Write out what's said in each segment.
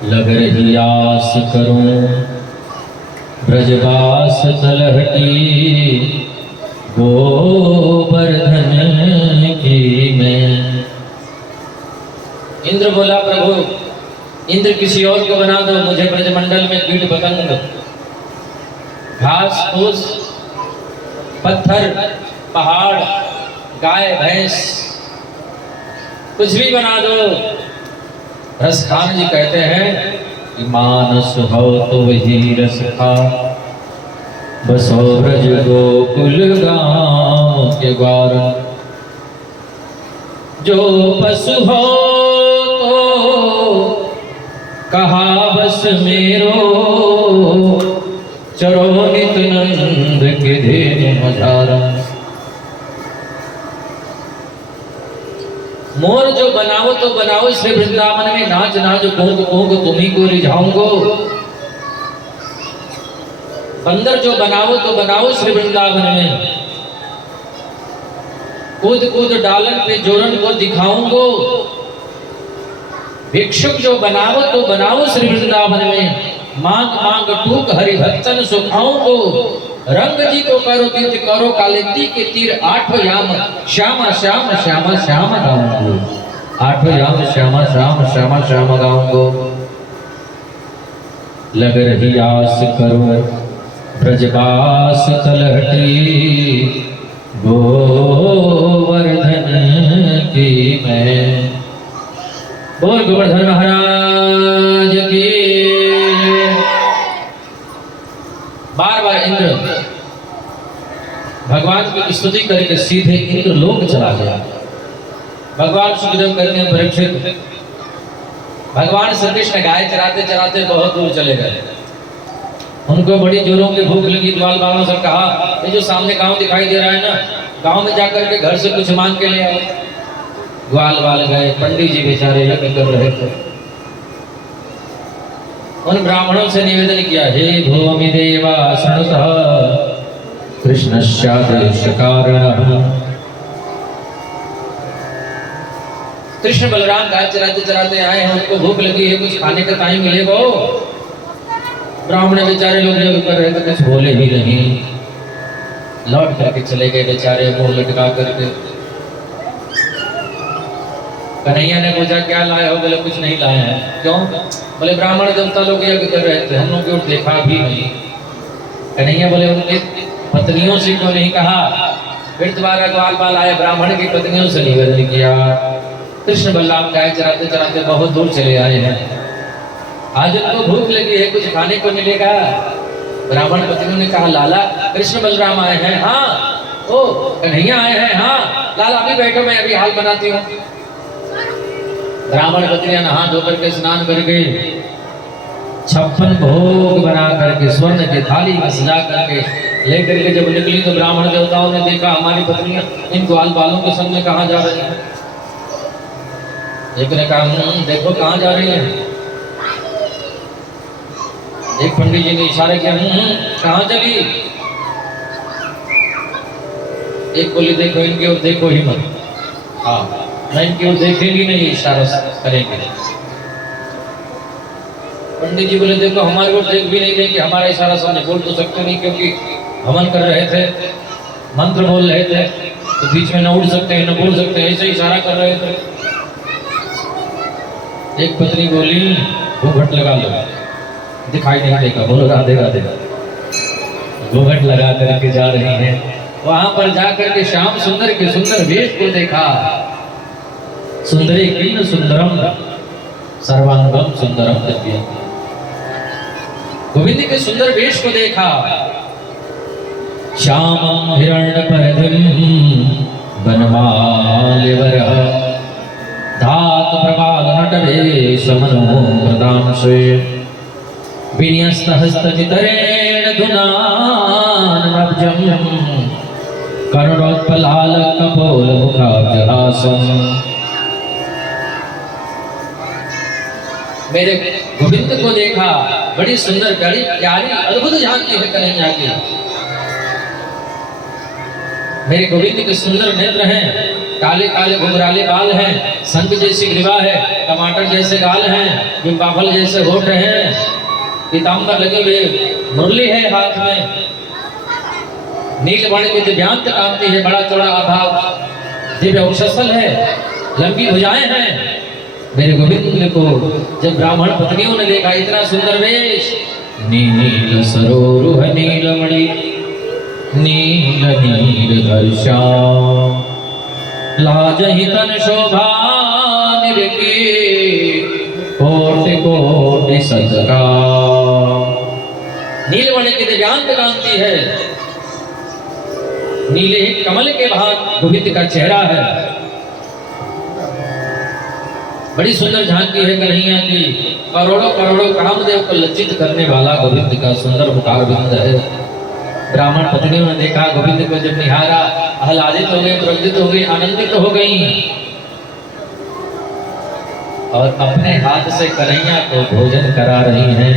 लग रही आस करूं ब्रजवास तलहटी गोवर्धन की मैं। इंद्र बोला प्रभु इंद्र किसी और को बना दो, मुझे ब्रजमंडल में कीट पतंग घास फूस पत्थर पहाड़ गाय भैंस कुछ भी बना दो। रसखान जी कहते हैं कि मानस हो तो वही रस खा, बसो ब्रज गोकुल गाँव के द्वार। जो पशु हो तो कहा बस मेरो, चरो नित नंद के धेनु मझारा। मोर जो बनाओ तो बनाओ श्री वृंदावन में, नाच नाच कूद कूद तुम्ही को रिझाऊंगो। बंदर जो बनाओ तो बनाओ श्री वृंदावन में, कूद कूद डालन पे जोरन को दिखाऊंगो। भिक्षुक जो बनाओ तो बनाओ श्री वृंदावन में, मांग मांग टूक हरि भक्तन सुखाऊंगो। रंग जी तो करो तीर्थ करो कालिंदी के तीर, आठ याम श्यामा श्याम श्यामा श्याम गाऊंगो। आठ याम श्यामा श्याम श्यामा श्याम गाऊंगो। लग रही आस करो ब्रजवास तलहटी गोवर्धन की मैं। बोल गोवर्धन महाराज की। बार बार इंद्र भगवान की स्तुति करके सीधे इंद्र लोक चला गया। भगवान सुखदेव करके परीक्षित भगवान श्री कृष्ण गाय चराते चराते बहुत दूर चले गए। उनको बड़ी जोरों की भूख लगी। ग्वाल बालों से कहा ये जो सामने गांव दिखाई दे रहा है ना, गांव में जाकर के घर से कुछ मांग के ले आओ। ग्वाल बाल गए। पंडित जी बेचारे यज्ञ कर रहे थे। उन ब्राह्मणों से निवेदन किया, हे भूमि देवा शृणुतः कृष्णस्यादेश कारणः। कृष्ण बलराम गाय चराते चराते आए हैं, उनको भूख लगी है, कुछ खाने का टाइम मिलेगा। ब्राह्मण बेचारे लोग यज्ञ कर रहे थे, कुछ बोले ही नहीं, लौट करके चले गए बेचारे मुंह लटका करके। कन्हैया ने पूछा क्या लाए हो? बोले कुछ नहीं लाए हैं। क्यों? बोले ब्राह्मण देवता लोग यज्ञ कर रहे थे, हम लोग की ओर देखा भी नहीं। कन्हैया बोले उनके पत्नियों से क्यों नहीं कहा? फिर दोबारा ग्वाल बाल आए, ब्राह्मण की पत्नियों से निवेदन किया। कृष्ण बलराम गाय चराते चराते बहुत दूर चले आए हैं, आज उनको भूख लगी है, कुछ खाने को मिलेगा? ब्राह्मण पत्नियों ने कहा लाला कृष्ण बलराम आए हैं। हाँ। ओ कन्हैया आए हैं। हाँ लाला अभी बैठो, मैं अभी हाल बनाती हूँ। ब्राह्मण पत्नियां नहा धोकर के स्नान करके 56 भोग बना करके स्वर्ण की थाली में सजा करके लेकर के जब निकली तो ब्राह्मण देवताओं ने देखा हमारी पत्नियां इन ग्वाल बालों के संग में कहाँ जा रही हैं। एक ने कहा देखो कहाँ जा रही हैं। एक पंडित जी ने इशारा किया कहाँ चली। एक बोली देखो इनकी ओर देखो ही मत। हाँ मैं इनकी ओर देखेंगी नहीं, इशारा करेंगे। पंडित जी बोले देखो हमारे ओर देख भी नहीं देंगे, हमारा इशारा सामने बोल तो सकते नहीं, क्योंकि हवन कर रहे थे, मंत्र बोल रहे थे, तो बीच में न उड़ सकते हैं न बोल सकते हैं, ऐसे इशारा कर रहे थे। एक पत्नी बोली घूंघट लगा लो, दिखाई नहीं देगा। बोलो राधे राधे। घूंघट लगा करके जा रही है। वहां पर जाकर के श्याम सुंदर के सुंदर वेश को देखा। सुंदरी किन्न सुंदरम सर्वांगम सुंदरम दिव्यम। गोविंद के सुंदर वेश को देखा। श्यामं हिरण्यपर्दिम वनमाल्यवरः धात प्रभाग नटवेशमनोहृतांशे विन्यस्तहस्तचितरेण धुनानब्जं करुणोत्पलालकपोलमुखाब्जहासम्। मेरे गोविंद को देखा, बड़ी सुंदर बड़ी प्यारी अद्भुत झांकी है कन्हैया की। मेरे गोविंद के सुंदर नेत्र हैं, काले काले घुंघराले बाल हैं, शंख जैसी ग्रीवा है, टमाटर जैसे गाल हैं, बिम्बाफल जैसे होठ हैं, पीताम्बर लगे हुए मुरली है हाथ में, नीलवर्ण की दिव्यांत कांति है, बड़ा चौड़ा आभाव दिव्य वक्षस्थल है, लंबी भुजाएं हैं। मेरे गोविंद को जब ब्राह्मण पत्नियों ने देखा इतना सुंदर वेश, नील सरोरुह नीलमणि नील नील श्याम, लाजहि तन शोभा निरकी कोटि कोटि सदका। नीलमणि की दिव्यांत कांति है, नीले कमल के भाग गोविंद का चेहरा है, बड़ी सुंदर झांकी है कन्हैया की। करोड़ों करोड़ों कामदेव को लज्जित करने वाला गोविंद का सुंदर मुखार बिंद है। ब्राह्मण पत्नियों ने देखा गोविंद को, जब निहारा आह्लादित हो गई, प्रवृत्त हो गई, आनंदित हो गई और अपने हाथ से कन्हैया को भोजन करा रही हैं।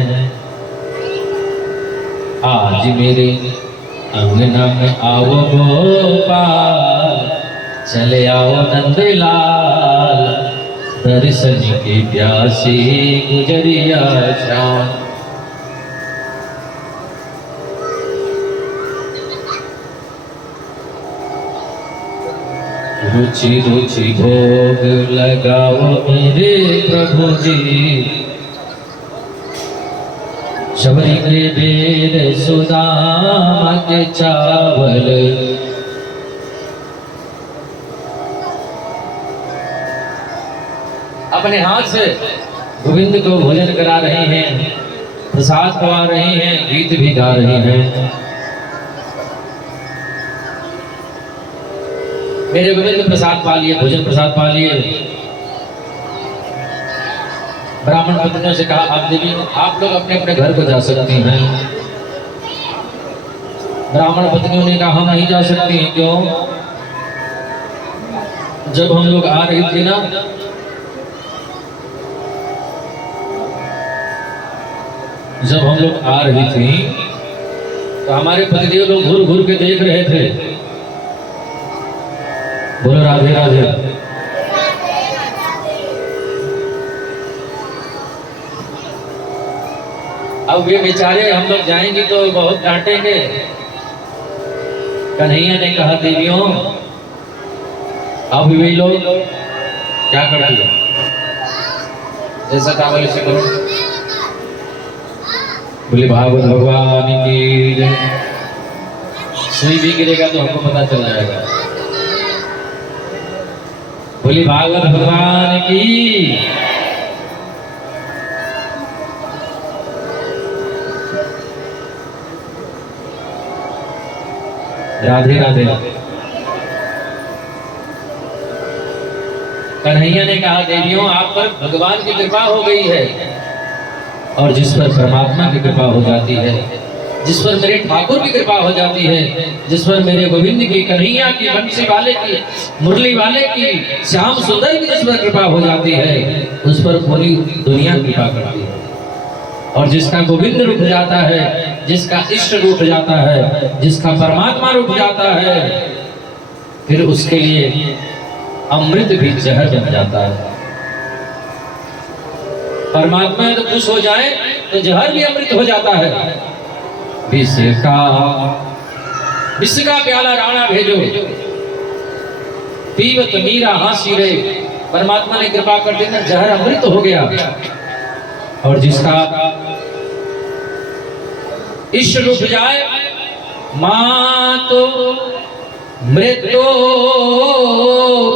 आज मेरे अंगना में आओ गोपाल, चले आओ नंदलाल, दर्शन की प्यासी गुजरिया शाम। रुचि रुचि भोग लगाओ मेरे प्रभु जी, शबरी के बेर सुदामा के चावल, अपने हाथ से गोविंद को भोजन करा रही हैं, प्रसाद खवा रही हैं, गीत भी गा रही हैं। मेरे गोविंद प्रसाद पा लिए, भोजन प्रसाद पा लिए। ब्राह्मण पत्नियों से कहा, आप देवी आप लोग अपने अपने घर को जा सकती हैं। ब्राह्मण पत्नियों ने कहा, हम नहीं जा सकती हैं। क्यों? जब हम लोग आ रही थी ना, जब हम लोग आ रही थी तो हमारे पतिदेव लोग घूर घूर के देख रहे थे। बोलो राधे राधे। अब ये बेचारे हम लोग जाएंगे तो बहुत डांटेंगे। कन्हैया ने कहा, देवियों अब वे लोग क्या करती है, जैसा काम वैसे करो। बोले भागवत भगवान की जय। सुई भी गिरेगा तो हमको पता चल जाएगा। बोले भागवत भगवान की। राधे राधे। कन्हैया ने कहा, देवियों आप पर भगवान की कृपा हो गई है, और जिस पर परमात्मा की कृपा हो जाती है, जिस पर मेरे ठाकुर की कृपा हो जाती है, जिस पर मेरे गोविंद की, कन्हैया की, बंसी वाले की, मुरली वाले की, श्याम सुंदर की जिस पर कृपा हो जाती है, उस पर पूरी दुनिया कृपा करती है। और जिसका गोविंद रुक जाता है, जिसका इष्ट रुक जाता है, जिसका परमात्मा रुक जाता है, फिर उसके लिए अमृत भी जहर बन जाता है। परमात्मा तो खुश हो जाए तो जहर भी अमृत हो जाता है। विष का प्याला राणा भेजो, पीवत मीरा हासी रे। परमात्मा ने कृपा कर दी ना, जहर अमृत हो गया। और जिसका इष्ट रुक जाए, मां तो मृत्यो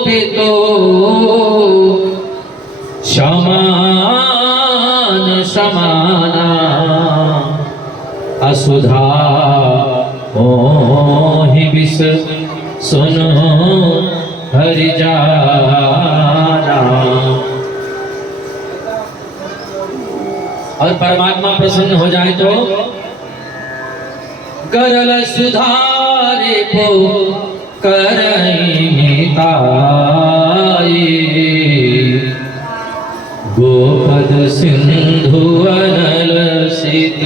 पितो समान समाना, असुधा मोहि विष सुनो हरि जाना। और परमात्मा प्रसन्न हो जाए तो करल सुधारे को करई मिताई, गोपद सिंधु अनल सित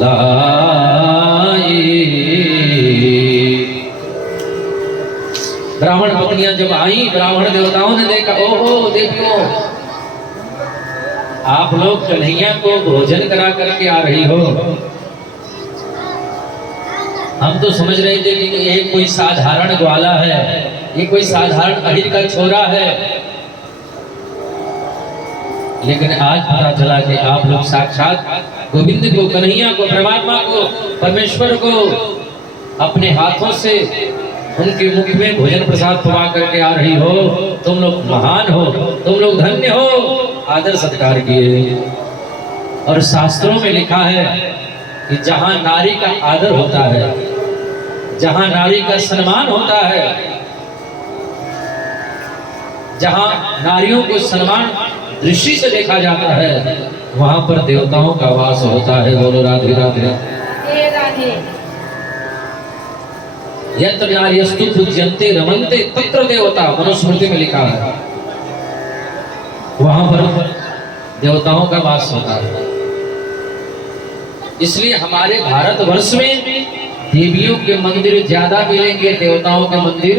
लाई। ब्राह्मण पत्नियां जब आई, ब्राह्मण देवताओं ने देखा, ओहो देवियों, आप लोग कन्हैया को भोजन करा करके आ रही हो। हम तो समझ रहे थे कि ये कोई साधारण ग्वाला है, ये कोई साधारण अहिर का छोरा है, लेकिन आज पता चला कि आप लोग साक्षात गोविंद को, कन्हैया को, परमात्मा को, परमेश्वर को अपने हाथों से उनके मुख में भोजन प्रसाद पवा करके आ रही हो। तुम लोग महान हो, तुम लोग धन्य हो, आदर सत्कार किए। और शास्त्रों में लिखा है कि जहां नारी का आदर होता है, जहां नारी का सम्मान होता है, जहां नारियों को सम्मान दृष्टि से देखा जाता है, वहां पर देवताओं का वास होता है। बोलो राधे राधे। यत्र नार्यस्तु पूज्यन्ते रमन्ते तत्र देवता, मनुस्मृति में लिखा है, वहां पर देवताओं का वास होता है। इसलिए हमारे भारतवर्ष में देवियों के मंदिर ज्यादा मिलेंगे, देवताओं के मंदिर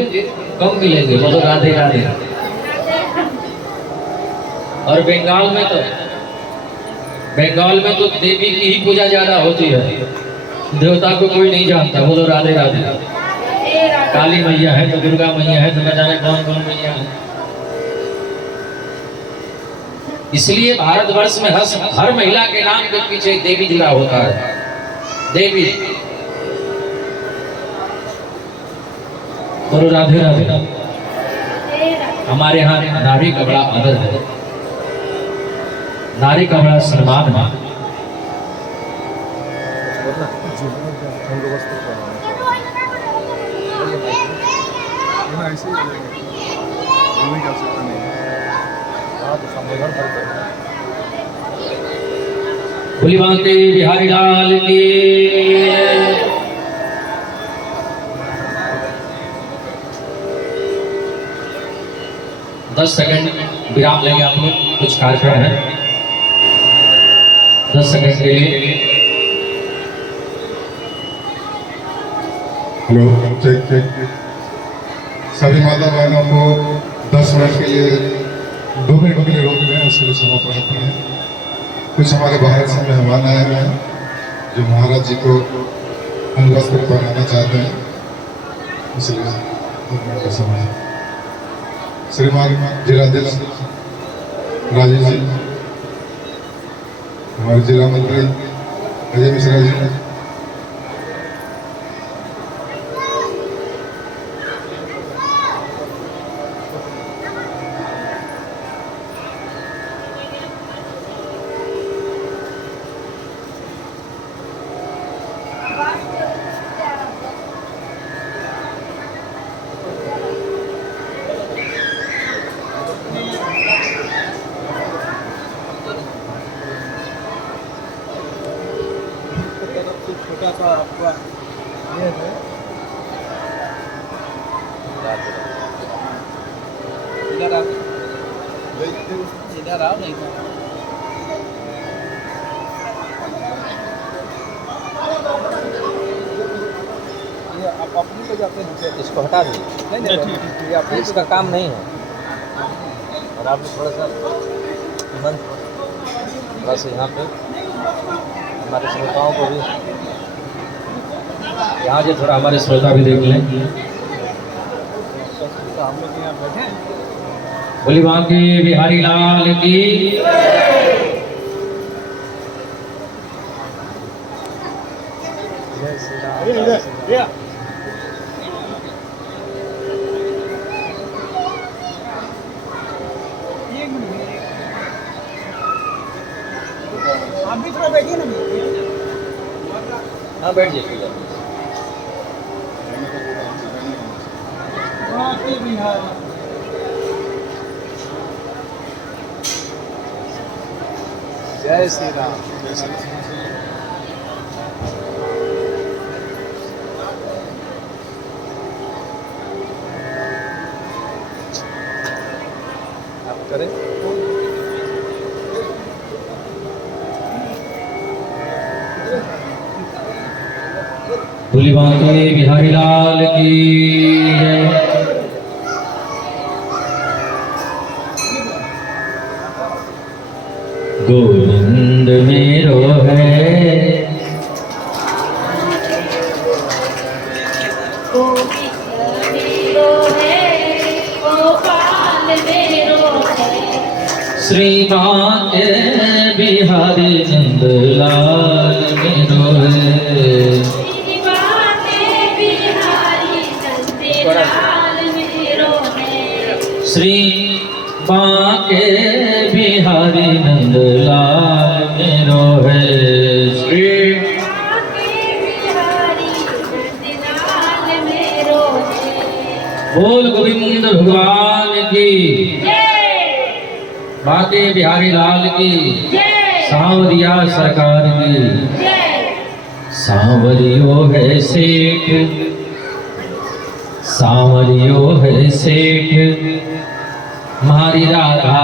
कम मिलेंगे। बोलो राधे राधे। और बंगाल में तो देवी की ही पूजा ज्यादा होती है, देवता को कोई नहीं जानता। बोलो राधे राधे। काली मैया है तो दुर्गा मैया है तो न जाने कौन कौन मैया है। इसलिए भारतवर्ष में हर महिला के नाम के पीछे देवी जुड़ा होता है। देवी। बोलो राधे राधे। हमारे यहाँ नारी का बड़ा आदर है, नारी का बड़ा सम्मान है। बोली बांके बिहारी लाल की। 10 सेकंड विराम लेंगे आप लोग, कुछ कार्यक्रम है 10 सेकंड के लिए। Hello, check check. सभी माता बहनों को 10 मिनट के लिए 2 मिनट के लिए रोक रहे हैं, उसके लिए क्षमा प्रार्थना है। कुछ हमारे बाहर से मेहमान आए हुए हैं जो महाराज जी को अंगवस्त्र पहनाना चाहते हैं, इसलिए 2 मिनट का समय है। श्रीमान जिलाधीश राजेश जी, हमारे जिला मंत्री अजय मिश्रा जी, छोटा सा आपका ये है इधर आओ नहीं ये आप अपनी को जाते हैं, इसको हटा दीजिए। नहीं नहीं, ये अपनी इसका काम नहीं है। और आप थोड़ा सा मन थोड़ा सा यहाँ पे हमारे श्रोताओं को भी यहाँ जो थोड़ा हमारे श्रोता भी देख लें। हम लोग यहाँ बैठे हैं। बोली बांके बिहारी लाल की। जय श्री राम। आप भी थोड़ा बैठिए ना। हाँ बैठ जाइए। जय श्री राम। आप करें। बोली बांके बिहारी लाल की। गोविंद मेरो है। श्रीमान बिहारी नंद लाल मेरो है। श्री बांके बिहारी नंद लाल मेरो है। श्री बोल गोविंद भगवान की, बांके बिहारी लाल की, सांवरिया सरकार की। सांवरियो है सेठ, सांवरियो है सेठ, हमारी राधा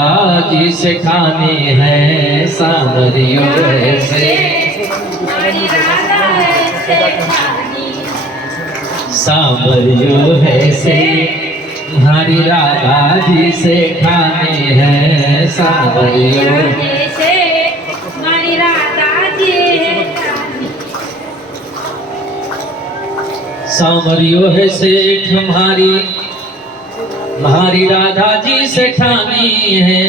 जी से खानी है। सांवरियो है सेठ, सांवरियो है सेठ, हमारी राधा जी से खानी है। सांवरियो सांवरियो है सेठ, हमारी राधा जी से खानी है।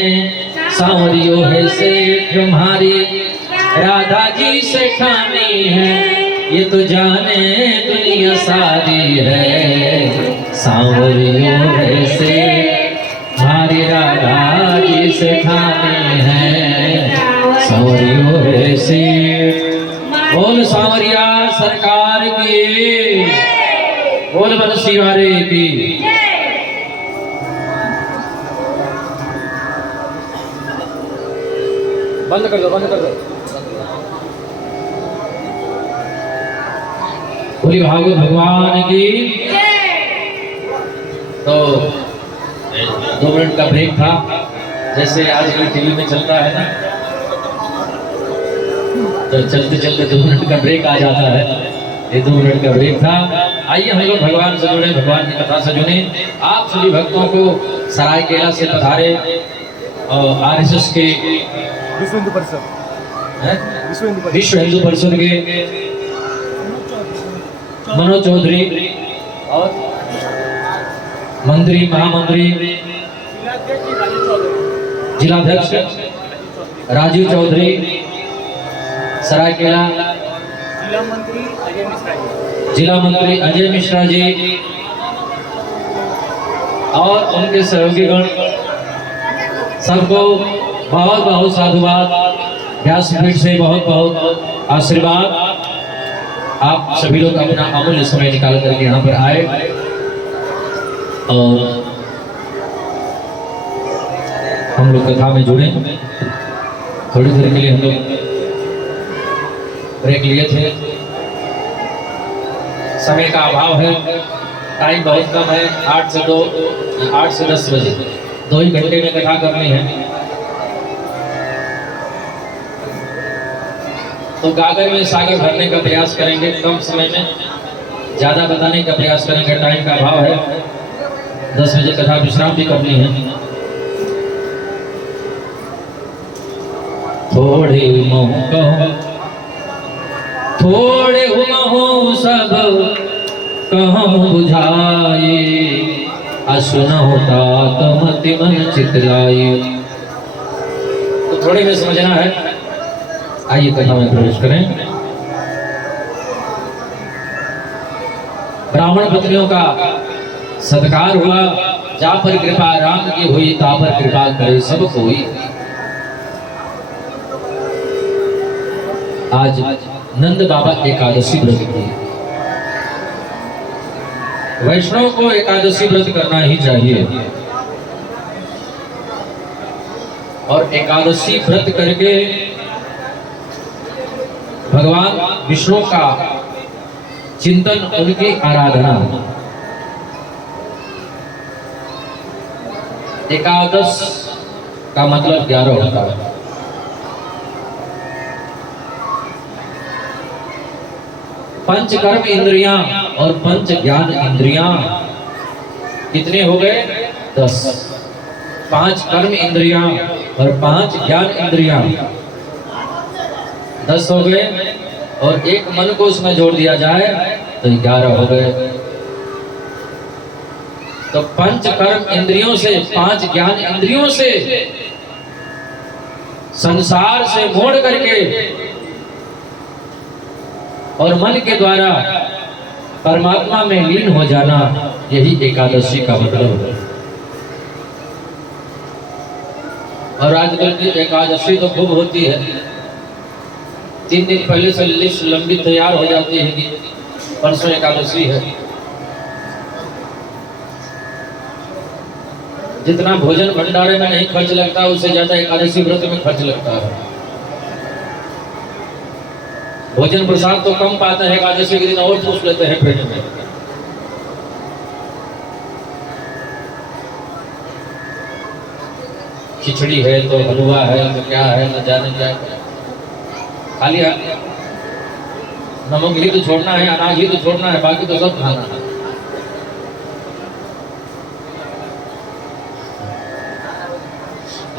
सांवरियो है सेठ, हमारी राधा जी से खानी है। ये तो जाने दुनिया सारी है। सांवरियो है सेठ, हमारी राधा जी से खानी है। सांवरियो है सेठ। बोल सांवरिया सरकार की, बोल बंसी वाले की। बंद कर दो, बंद कर दो। बोली भागवत भगवान की। तो 2 मिनट का ब्रेक था, जैसे आजकल टीवी में चलता है ना, तो चलते चलते 2 मिनट का ब्रेक आ जाता है। ये 2 मिनट का ब्रेक था। आइए हम लोग भगवान से जुड़े, भगवान की कथा से जुड़े। आप सभी भक्तों को सरायकेला से पधारे और आरएसएस के विश्व हिंदू परिषद, विश्व हिंदू परिषद के मनोज चौधरी और मंत्री, महामंत्री, जिलाध्यक्ष राजीव चौधरी, सरायकेला जिला मंत्री अजय मिश्रा जी और उनके सहयोगीगण, सबको बहुत बहुत साधुवाद, व्यासपीठ से बहुत बहुत आशीर्वाद। आप सभी लोग अपना अमूल्य समय निकाल करके यहाँ पर आए और हम लोग कथा में जुड़े। थोड़ी देर के लिए हम लोग ब्रेक लिए थे, समय का अभाव है, टाइम बहुत कम है। 8 से 2, 8 से 10 बजे 2 ही घंटे में कथा करनी है। तो गागर में सागर भरने का प्रयास करेंगे, कम समय में ज़्यादा बताने का प्रयास करेंगे। टाइम का अभाव है, 10 बजे कथा विश्राम भी करनी है। थोड़े कहूँ, थोड़े हो सब कहूँ बुझाए, असुन होता तो मति मन चितलाए। तो थोड़े में समझना है। आइए कथा में प्रवेश करें। ब्राह्मण पत्नियों का सत्कार हुआ। जा पर कृपा राम की हुई, ता पर कृपा करे सब कोई। आज नंद बाबा एकादशी व्रत की। वैष्णव को एकादशी व्रत करना ही चाहिए और एकादशी व्रत करके भगवान विष्णु का चिंतन, उनकी आराधना। एकादश का मतलब 11 होता है। पंच कर्म इंद्रियां और पंच ज्ञान इंद्रियां कितने हो गए? 10। 5 कर्म इंद्रियां और 5 ज्ञान इंद्रियां। 10 हो गए, और एक मन को उसमें जोड़ दिया जाए तो 11 हो गए। तो 5 कर्म इंद्रियों से, 5 ज्ञान इंद्रियों से संसार से मोड़ करके और मन के द्वारा परमात्मा में लीन हो जाना, यही एकादशी का मतलब है। और आजकल की एकादशी तो खूब होती है, 3 दिन पहले से लिस्ट लंबी तैयार हो जाती है कि परसों एकादशी है। जितना भोजन भंडारे में नहीं खर्च लगता, उससे ज्यादा एकादशी व्रत में खर्च लगता है। भोजन प्रसाद तो कम पाते हैं, एकादशी के दिन और पूछ लेते हैं पेट में। खिचड़ी है तो हलवा है तो क्या है, न जाने क्या है। खाली नमक ही तो छोड़ना है, अनाज ही तो छोड़ना है, बाकी तो सब खाना है।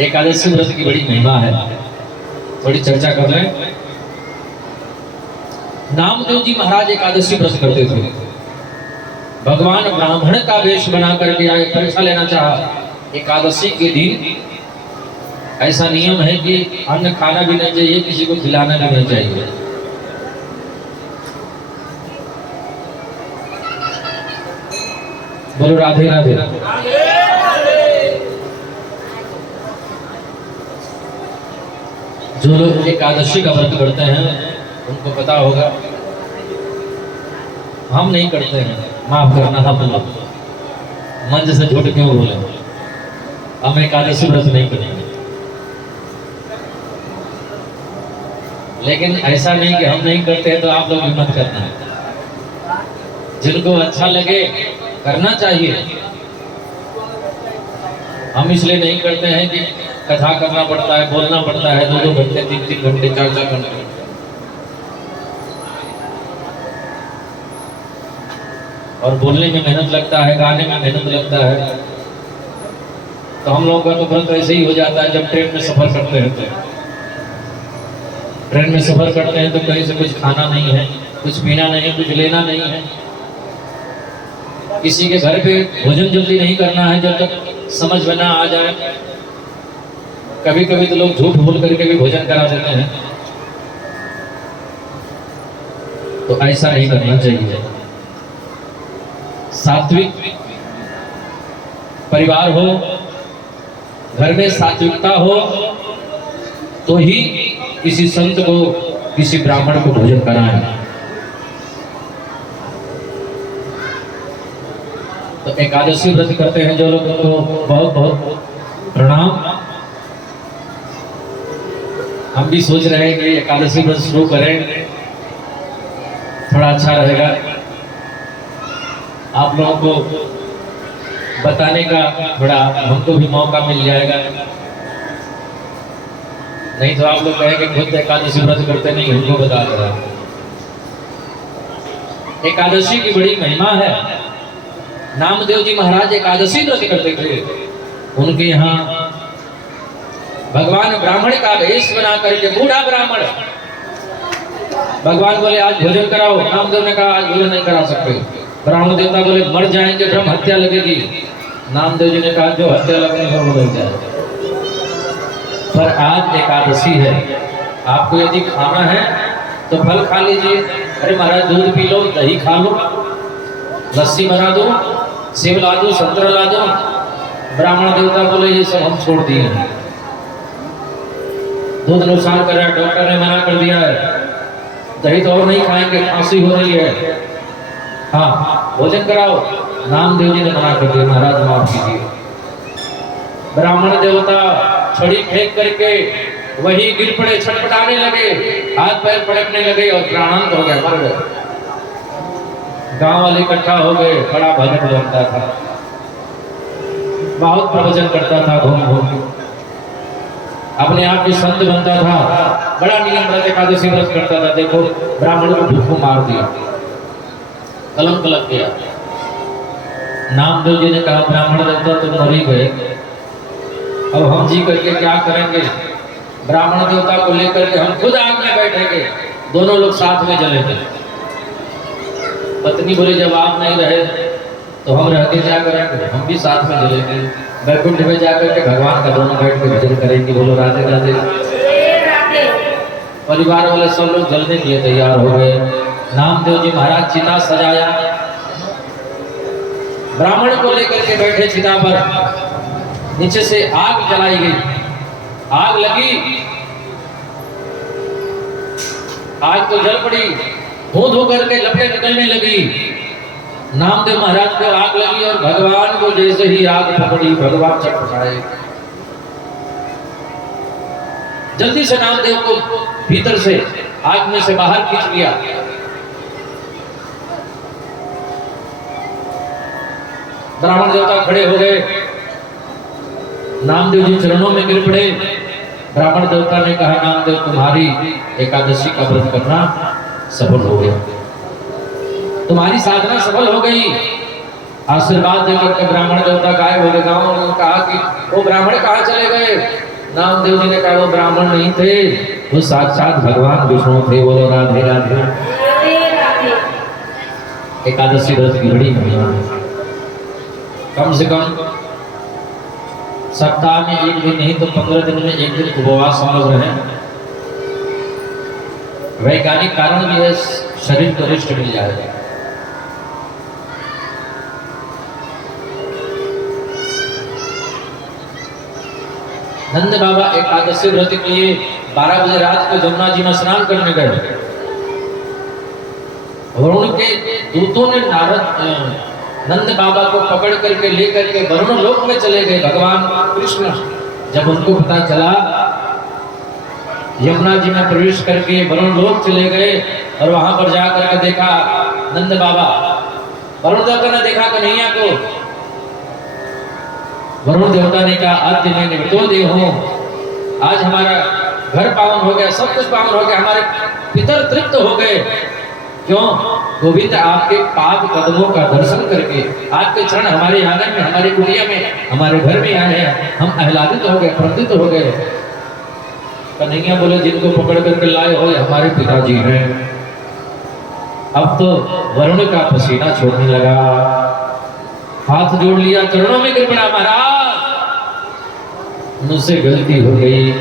एकादशी व्रत की बड़ी महिमा है, थोड़ी चर्चा कर लें। नामदेव जी महाराज एकादशी व्रत करते थे। भगवान ब्राह्मण का वेश बना करके आए, परीक्षा लेना चाहा। एकादशी के दिन ऐसा नियम है कि अन्न खाना भी नहीं चाहिए, किसी को खिलाना भी नहीं चाहिए। बोलो राधे राधे। जो लोग एकादशी का व्रत करते हैं उनको पता होगा, हम नहीं करते हैं, माफ करना हम लोग मंच से झूठ क्यों बोले, हम एकादशी व्रत नहीं करेंगे। लेकिन ऐसा नहीं कि हम नहीं करते हैं तो आप लोग हिम्मत करना है। जिनको अच्छा लगे करना चाहिए। हम इसलिए नहीं करते हैं कि कथा करना पड़ता है, बोलना पड़ता है 2-2 घंटे, 3-3 घंटे, 4-4 घंटे। और बोलने में मेहनत लगता है, गाने में मेहनत लगता है। तो हम लोगों का तो व्रत ऐसे ही हो जाता है। जब ट्रेन में सफर करते हैं तो ट्रेन में सफर करते हैं तो कहीं से कुछ खाना नहीं है, कुछ पीना नहीं है, कुछ लेना नहीं है। किसी के घर पे भोजन जल्दी नहीं करना है जब तक समझ में ना आ जाए। कभी कभी तो लोग झूठ बोल करके भी भोजन करा देते हैं। तो ऐसा नहीं करना चाहिए। सात्विक परिवार हो, घर में सात्विकता हो तो ही किसी संत को, किसी ब्राह्मण को भोजन कराएं। तो एकादशी व्रत करते हैं जो लोग, उनको बहुत बहुत प्रणाम। हम भी सोच रहे हैं कि एकादशी व्रत शुरू करें, थोड़ा अच्छा रहेगा। आप लोगों को बताने का थोड़ा हमको भी मौका मिल जाएगा। नहीं तो आप लोग कहेंगे खुद एकादशी व्रत करते नहीं, उनको बता रहा। एकादशी की बड़ी महिमा है। नामदेव जी महाराज एकादशी व्रत करते थे। उनके यहाँ भगवान ब्राह्मण का वेश बना करके, बूढ़ा ब्राह्मण, भगवान बोले आज भोजन कराओ। नामदेव ने कहा आज भोजन नहीं करा सकते। ब्राह्मण देवता बोले मर जाएंगे, ब्रह्म हत्या लगेगी। नामदेव जी ने कहा जो हत्या लगने है वो लग जाए। पर आज एकादशी है, आपको यदि खाना है तो फल खा लीजिए। अरे महाराज दूध पी लो, दही खा लो, लस्सी बना दो, सेब ला दो, संतरा ला दो। ब्राह्मण देवता बोले ये सब हम छोड़ दिए हैं, दूध नुकसान कर रहा है, डॉक्टर ने मना कर दिया है, दही तो और नहीं खाएंगे, खांसी हो रही है, हाँ भोजन कराओ। नामदेव जी ने मना कर दिया, महाराज माफ कीजिए। ब्राह्मण देवता छड़ी फेंक करके वही गिर पड़े, छटपटाने लगे, हाथ पैर पटकने लगे और प्राणांत हो गए, मर गए। गांव वाले इकट्ठा हो गए, बड़ा भजन बनता था, बहुत प्रवचन करता था, घूम घूम अपने आप भी संत बनता था, बड़ा नियम व्रत एकादशी व्रत करता था। देखो ब्राह्मण को भूखों मार दिया, कलंक लग गया। नामदेव जी ने कहा ब्राह्मण देवता तो मर ही गए, अब हम जी करके क्या करेंगे। ब्राह्मण देवता को लेकर के हम खुद आग में बैठेंगे, दोनों लोग साथ में जलेंगे। पत्नी बोली जब आप नहीं रहे तो हम रह के क्या करेंगे, हम भी साथ में जलेंगे। वैकुंठ में जाकर के भगवान का दोनों बैठ के भजन करेंगे। बोलो राधे राधे। परिवार वाले सब लोग जलने के लिए तैयार हो गए। नामदेव जी महाराज चिता सजाया, ब्राह्मण को लेकर के बैठे चिता पर, नीचे से आग जलाई गई, आग लगी, आग तो जल पड़ी, धो धो करके लपटें निकलने लगी। नामदेव महाराज को आग लगी और भगवान को जैसे ही आग पकड़ी भगवान चटपटाए। जल्दी से नामदेव को भीतर से आग में से बाहर खींच लिया। ब्राह्मण देवता खड़े हो गए, नामदेव जी चरणों में गिर पड़े। ब्राह्मण देवता ने कहा नामदेव तुम्हारी एकादशी का व्रत करना सफल हो गया, तुम्हारी साधना सफल हो गई। आशीर्वाद देकर के ब्राह्मण देवता गायब हो गए। गांव वालों ने कहा कि वो ब्राह्मण कहाँ चले गए। नामदेव जी ने कहा वो ब्राह्मण नहीं थे, वो साक्षात भगवान विष्णु थे। बोलो राधे राधे। एकादशी व्रत की बड़ी महिमा है। कम से कम सप्ताह में एक दिन नहीं तो 15 दिन में एक दिन उपवास समझ रहे हैं। वैज्ञानिक कारण भी है, शरीर को रेस्ट मिल जाएगा। नंद बाबा एकादशी व्रत के लिए 12 बजे रात को जमुना जी में स्नान करने गए। वरुण के दूतों ने नंद बाबा को पकड़ करके लेकर के वरुण लोक में चले गए। भगवान कृष्ण जब उनको पता चला, यमुना जी में प्रवेश करके वरुण लोक चले गए और वहां पर जाकर के देखा नंद बाबा। वरुण देवता ने देखा कन्हैया को। वरुण देवता ने कहा आज मैं निवृत्तो देव हूं, आज हमारा घर पावन हो गया, सब कुछ पावन हो गया, हमारे पितर तृप्त हो गए। क्यों? गोविंद आपके पाद कदमों का दर्शन करके आपके चरण हमारे आंगन में, हमारी कुटिया में, हमारे घर में आए हैं, हम आह्लादित हो गए, प्रफुल्लित हो गए। कन्हैया बोले जिनको पकड़ करके लाए हो हमारे पिताजी हैं। अब तो वरुण का पसीना छोड़ने लगा, हाथ जोड़ लिया, चरणों में गिर पड़ा। महाराज मुझसे गलती हो गई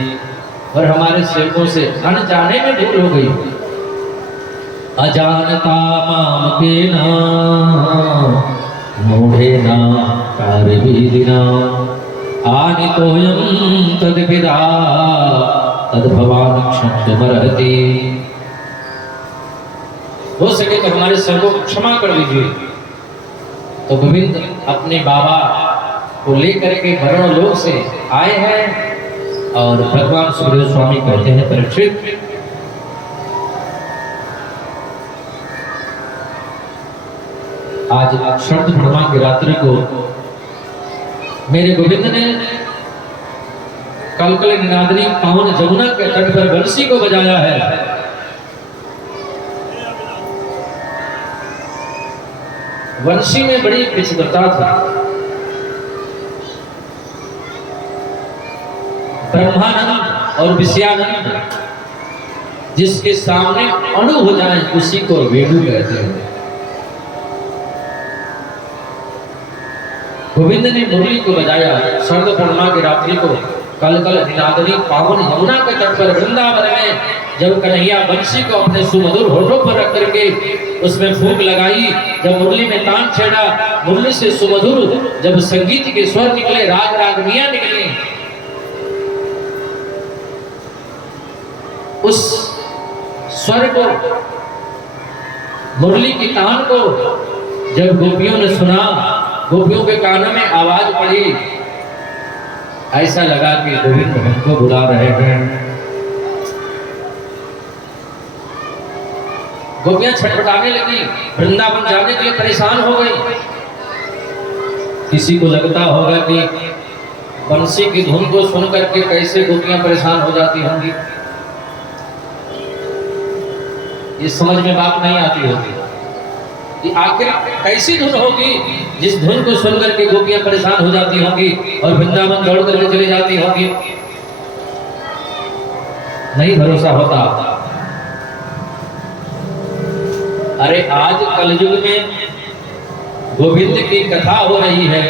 और हमारे सेवकों से अनजाने में भूल हो गई। अजानता माम के मूढ़े ना कारवीरिना आनितोयम तद्विदा तद्भवान क्षमर्हति। हो सके तो हमारे सबको क्षमा कर दीजिए। तो गोविंद अपने बाबा को लेकर के वरुण लोक से आए हैं और भगवान सुखदेव स्वामी कहते हैं परीक्षित आज शरद पूर्णिमा की रात्रि को मेरे गोविंद ने कलकल निनादनी पावन जमुना के तट पर बंसी को बजाया है। वंशी में बड़ी विचित्रता थी। ब्रह्मानंद और विषयानंद जिसके सामने अणु हो जाए उसी को वेणु कहते हैं। गोविंद ने मुरली को बजाया शरद पूर्णिमा की रात्रि को कलकल निनादनी पावन यमुना के तट पर वृंदावन में। जब कन्हैया बंसी को अपने सुमधुर होठों पर रख करके उसमें फूंक लगाई, जब मुरली में तान छेड़ा, मुरली से सुमधुर जब संगीत के स्वर निकले, राग रागनियां निकली, उस स्वर को, मुरली की तान को जब गोपियों ने सुना, गोपियों के कानों में आवाज पड़ी, ऐसा लगा कि गोविंद हमको बुला रहे हैं। गोपियां छटपटाने लगी, वृंदावन जाने के लिए परेशान हो गई। किसी को लगता होगा कि बंसी की धुन को सुन करके कैसे गोपियां परेशान हो जाती होंगी, ये समझ में बात नहीं आती होगी कि आखिर कैसी धुन होगी जिस धुन को सुनकर के गोपियां परेशान हो जाती होंगी और वृंदावन दौड़ करके चली जाती होंगी। नहीं भरोसा होता। अरे आज कलयुग में गोविंद की कथा हो रही है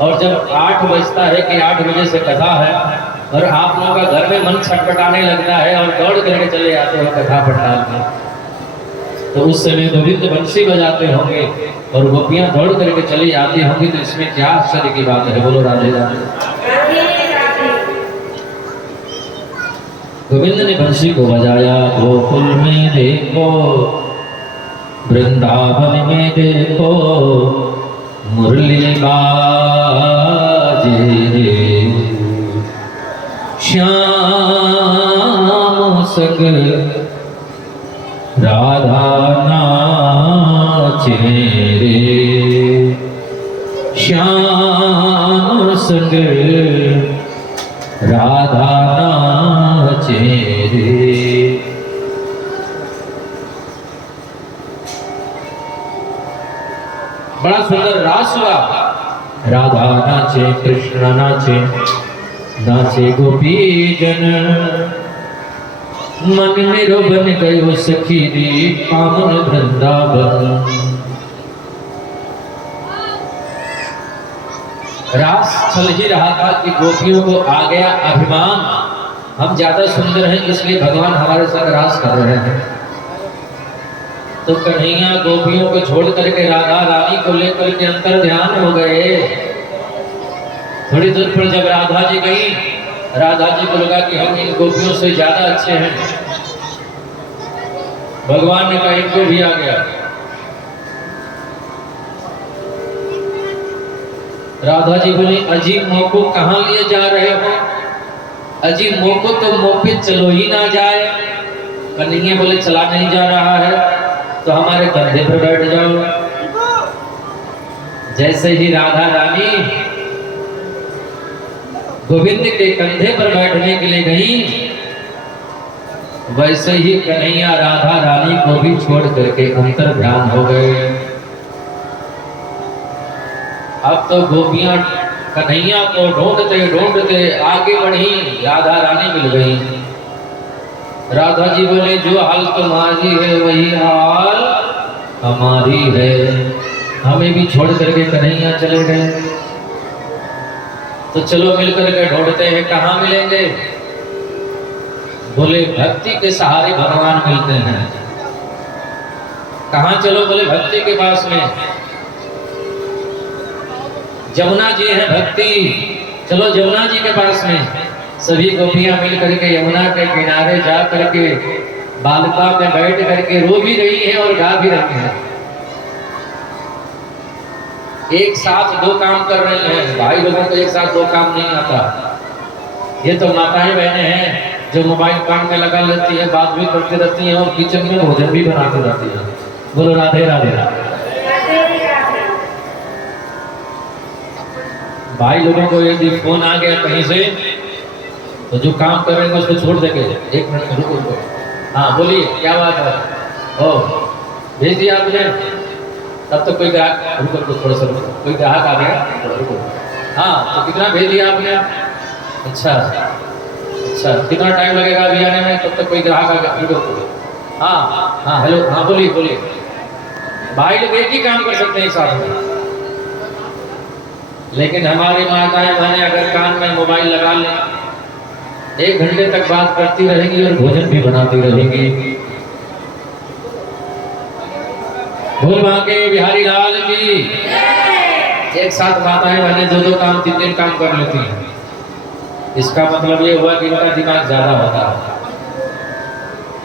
और जब 8 बजता है कि 8 बजे से कथा है और आप लोगों का घर में मन छटपटाने लगता है और दौड़ करके चले जाते हो कथा पंडाल में, तो उस समय गोविंद बंसी बजाते होंगे और गोपियां दौड़ करके चली आती होंगी, तो इसमें क्या आश्चर्य की बात है। बोलो राधे राधे। गोविंद ने बंसी को बजाया, गोकुल में देखो, वृंदावन में देखो, मुरली बाजे रे, श्याम संग राधा नाचे रे, श्याम संग राधा नाचे रे। बड़ा सुंदर रास हुआ। राधा नाचे, कृष्ण नाचे, नाचे गोपी जन, मन मेरो बन गयो सखी रे, पावन वृंदावन। रास चल ही रहा था कि गोपियों को आ गया अभिमान, हम ज्यादा सुंदर हैं इसलिए भगवान हमारे साथ रास कर रहे हैं। तो कन्हैया गोपियों को छोड़ करके राधा रानी को लेकर के अंतर ध्यान हो गए। थोड़ी दूर पर जब राधा जी गई, राधा जी को लगा कि हम इन गोपियों से ज्यादा अच्छे हैं। भगवान ने कहा इनको भी आ गया। राधा जी बोली, अजीब मोह को कहाँ लिए जा रहे हो? अजीब मोह को तो मोह पे चलो ही ना जाए। कन्हैया बोले चला नहीं जा रहा है तो हमारे कंधे पर बैठ जाओ। जैसे ही राधा रानी गोविंद के कंधे पर बैठने के लिए गई, वैसे ही कन्हैया राधा रानी को भी छोड़ करके अंतर ध्यान हो गए। अब तो गोपियां कन्हैया को ढूंढते ढूंढते आगे बढ़ी, राधा रानी मिल गई। राधा जी बोले, जो हाल तुम्हारी है वही हाल हमारी है। हमें भी छोड़ करके कन्हैया चले गए, तो चलो मिलकर के ढूंढते हैं कहाँ मिलेंगे। बोले भक्ति के सहारे भगवान मिलते हैं। कहाँ चलो? बोले भक्ति के पास में जमुना जी है भक्ति, चलो जमुना जी के पास में। सभी गोपियां मिल करके यमुना के किनारे जा करके बालिका में बैठ करके रो भी रही है और गा भी रही है। एक साथ दो काम कर रहे हैं। भाई लोगों को एक साथ दो काम नहीं आता। ये तो माताएं बहनें हैं जो मोबाइल काम में लगा लेती है, बात भी करती रहती है और किचन में भोजन भी बनाती रहती है। बोलो राधे राधे। भाई लोगों को यदि फोन आ गया कहीं से तो जो काम कर रहे हैं उसको छोड़ देंगे। 1 मिनट रुको। हाँ बोलिए, क्या बात है? ओ भेज दिया आपने? तब तक कोई ग्राहक, रुको थोड़ा सा रुको, कोई ग्राहक आ गया, रुको। हाँ तो कितना भेज दिया आपने? अच्छा, कितना टाइम लगेगा अभी आने में? तब तक कोई ग्राहक आ गया, रुको। हाँ हेलो, हाँ बोलिए। भाई लोग एक ही काम कर सकते हैं साथ में, लेकिन हमारी माताएं बहनें अगर कान में मोबाइल लगा लें, 1 घंटे तक बात करती रहेंगी और भोजन भी बनाती रहेंगी। बोल बांके बिहारी लाल की। एक साथ माताएं बहनें 2-2 काम 3-3 काम कर लेती हैं। इसका मतलब ये हुआ कि इनका दिमाग ज्यादा होता है।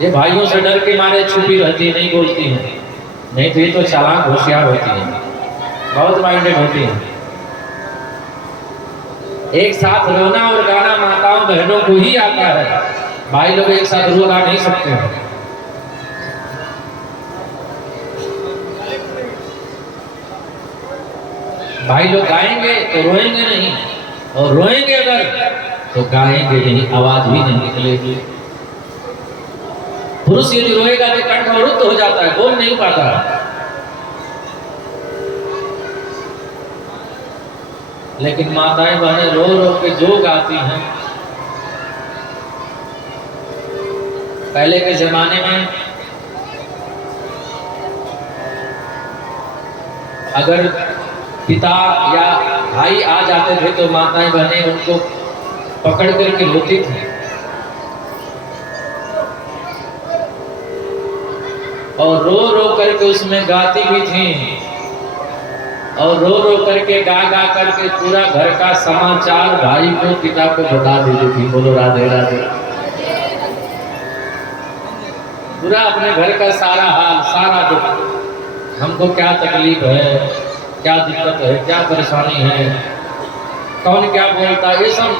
ये भाइयों से डर के मारे छुपी रहती है, नहीं बोलती हैं। नहीं तो ये तो चालाक होशियार होती हैं, बहुत माइंडेड होती हैं। एक साथ रोना और गाना माताओं बहनों को ही आता है। भाई लोग एक साथ रो गा नहीं सकते हैं। भाई लोग गाएंगे तो रोएंगे नहीं, और रोएंगे अगर तो गाएंगे नहीं, आवाज भी नहीं निकलेगी। पुरुष यदि रोएगा तो कंठ अवरुद्ध हो जाता है, बोल नहीं पाता। लेकिन माताएं बहनें रो रो के जो गाती हैं पहले के जमाने में अगर पिता या भाई आ जाते थे तो माताएं बहनें उनको पकड़ करके रोती थी और रो रो करके उसमें गाती भी थी और रो रो करके गा गा करके पूरा घर का समाचार भाई को पिता को बता देती थी। बोलो राधे राधे। पूरा अपने घर का सारा हाल सारा दुख, हमको क्या तकलीफ है, क्या दिक्कत है, क्या परेशानी है, कौन क्या बोलता है, ये सब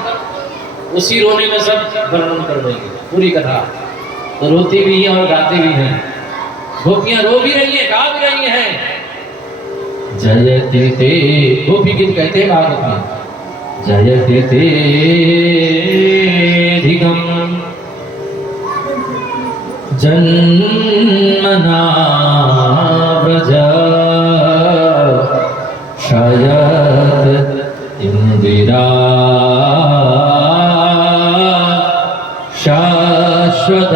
उसी रोने में सब वर्णन कर देंगे पूरी कथा। तो रोती भी है और गाती भी हैं। गोपियां रो भी रही हैं, गा भी रही हैं। जयति ते गोपी गीत कहते हैं भागवत में। जयति ते धिगम जन्मना व्रज शयत इंदिरा शाश्वत।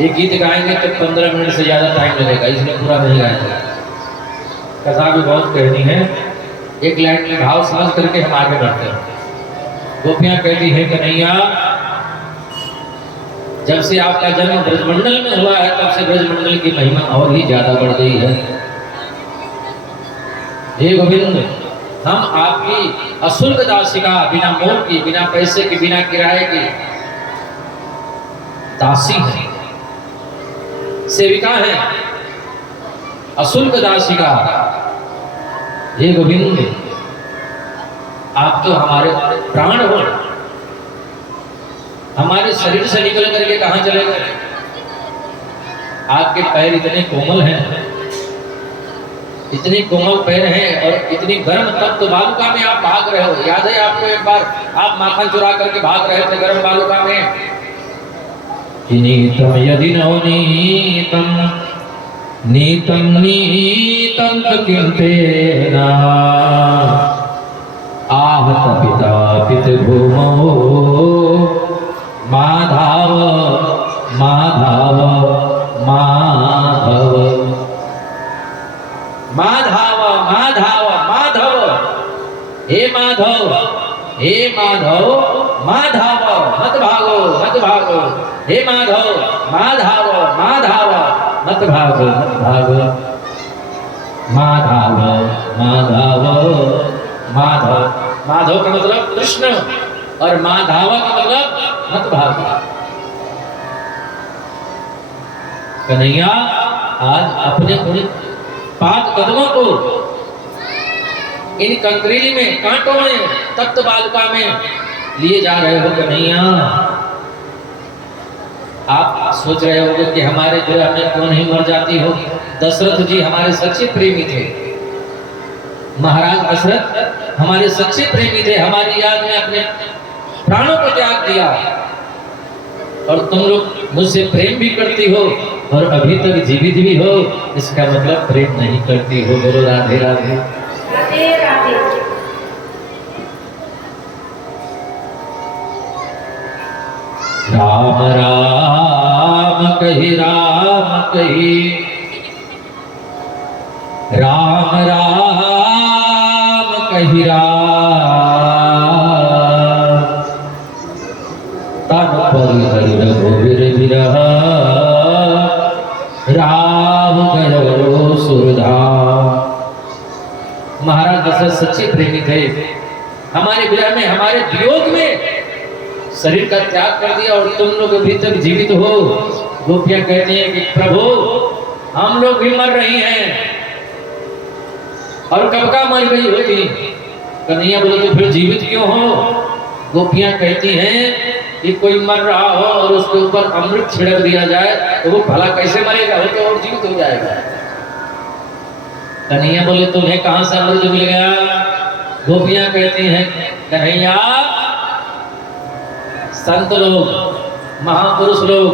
ये गीत गाएंगे तो 15 मिनट से ज्यादा टाइम लगेगा, इसलिए पूरा नहीं गाएंगे। कथा भी बहुत कहनी है, एक लाइन में भाव समझ करके हम आगे बढ़ते हैं। गोपियां कहती है कन्हैया, जब से आपका जन्म ब्रजमंडल में हुआ है तब से ब्रजमंडल की महिमा और ही ज्यादा बढ़ गई है। हे गोविंद, हम आपकी अशुल्क दासिका, बिना मोल की, बिना पैसे की, बिना किराए की दासी है, सेविका है, अशुल्क दासिका। हे गोविंद, आप तो हमारे प्राण हो, हमारे शरीर से निकल करके कहां चले गए? आपके पैर इतने कोमल हैं, इतने कोमल पैर हैं और इतनी गर्म तप्त बालुका में आप भाग रहे हो। याद है आपको एक बार आप माखन चुरा करके भाग रहे थे गर्म बालुका में। नीतम यदि नवनीतम नीतम नीतम किंतेना आहत पिता पित भूमो माधव माधव माधव माधव माधव माधव। हे माधव, हे माधव, माधव मत भागो मत भागो। हे माधव, माधव माधव मत भागो मत भागो। माधव माधव माधव, माधव का मतलब कृष्ण और माधव का मतलब मत भागो। कन्हैया, आज अपने उन पाद कदमों को इन कंकरीली में, कांटों में, तप्त बालुका में लिए जा रहे हो। कन्हैया, आप सोच रहे होगे कि हमारे विरह में क्यों नहीं मर जाती हो। दशरथ जी हमारे सच्चे प्रेमी थे, महाराज दशरथ हमारे सच्चे प्रेमी थे, हमारी याद में अपने प्राणों को त्याग दिया और तुम लोग मुझसे प्रेम भी करती हो और अभी तक जीवित भी हो, इसका मतलब प्रेम नहीं करती हो। बोलो राधे राधे। राधे राधे। राम राम कही राम कही, राम राम कही राम। तन पर हरि रघुवीर विरह, राम गयो सुरधाम। महाराज दशरथ सच्चे प्रेमी थे, हमारे विरह में, हमारे वियोग में शरीर का त्याग कर दिया और तुम लोग अभी तक जीवित हो। गोपियां कहती हैं कि प्रभु, हम लोग भी मर रही हैं और कब का मर गई होगी। कन्हैया बोले तो फिर जीवित क्यों हो? गोपियां कहती हैं कि कोई मर रहा हो और उसके ऊपर अमृत छिड़क दिया जाए तो वो भला कैसे मरेगा, वो तो और जीवित हो जाएगा। कन्हैया बोले तुम्हें कहां से अमृत मिल गया? गोपियां कहती हैं कन्हैया, संत लोग, महापुरुष लोग,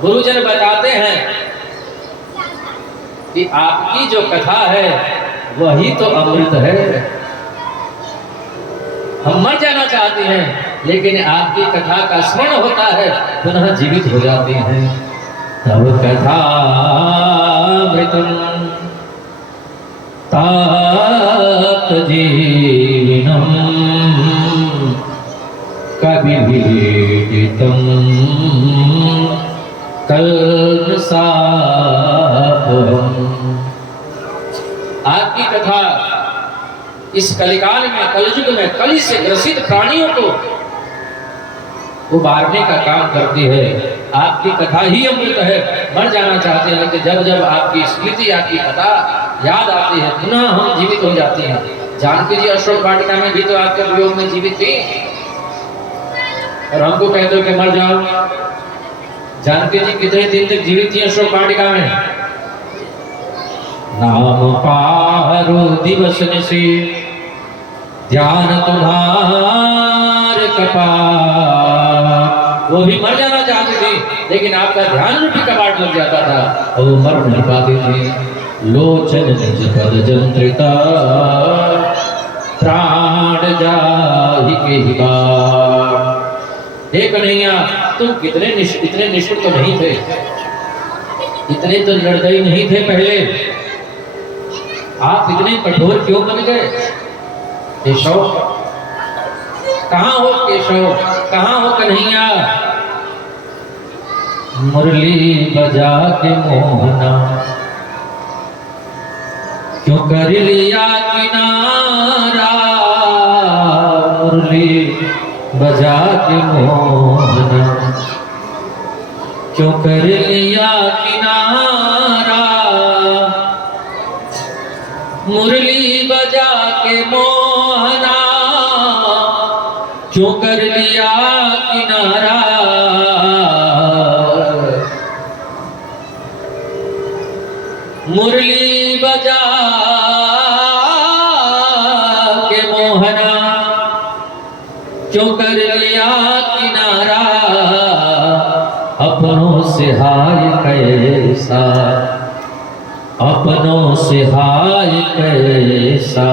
गुरुजन बताते हैं कि आपकी जो कथा है वही तो अमृत है। हम मर जाना चाहते हैं लेकिन आपकी कथा का स्मरण होता है, पुनः जीवित हो जाते हैं। तब कथा मृतम तात जीविनम कविभिदितम कल्पसापहम। आपकी कथा इस कलिकाल में, कलयुग में, कली से ग्रसित प्राणियों को उबारने का काम करती है। आपकी कथा ही अमृत है। मर जाना चाहते हैं, लेकिन जब जब आपकी स्मृति, आपकी कथा याद आती है, पुनः हम जीवित हो जाते हैं। जानकी जी अशोक वाटिका में भी तो आपके वियोग में जीवित थी, और हमको कहते हो कि मर जाओ। जानकी जी कितने दिन तक जीवित थी अशोक वाटिका में? नाम पारो दिवस निशि ध्यान तुम्हार कपाट। वो भी मर जाना चाहती थी, लेकिन आपका ध्यान रूपी कपाट लग जाता था और वो मर नहीं पाती थी। लोचन निज पद जंत्रिता प्राण जाहि के ही बार। हे कन्हैया, तुम इतने निष्ठुर तो नहीं थे, इतने तो निर्दयी नहीं थे पहले। आप इतने कठोर क्यों बन गए? केशव कहाँ हो? केशव कहाँ हो? कन्हैया मुरली बजा के मोहना क्यों कर लिया किनारा? मुरली बजा के मोहना क्यों कर लिया किनारा? मुरली बजा के मोहना क्यों कर लिया किनारा? मुरली बजा के मोहना क्यों कर लिया किनारा? अपनों से हाय कैसा, अपनों से हाय कैसा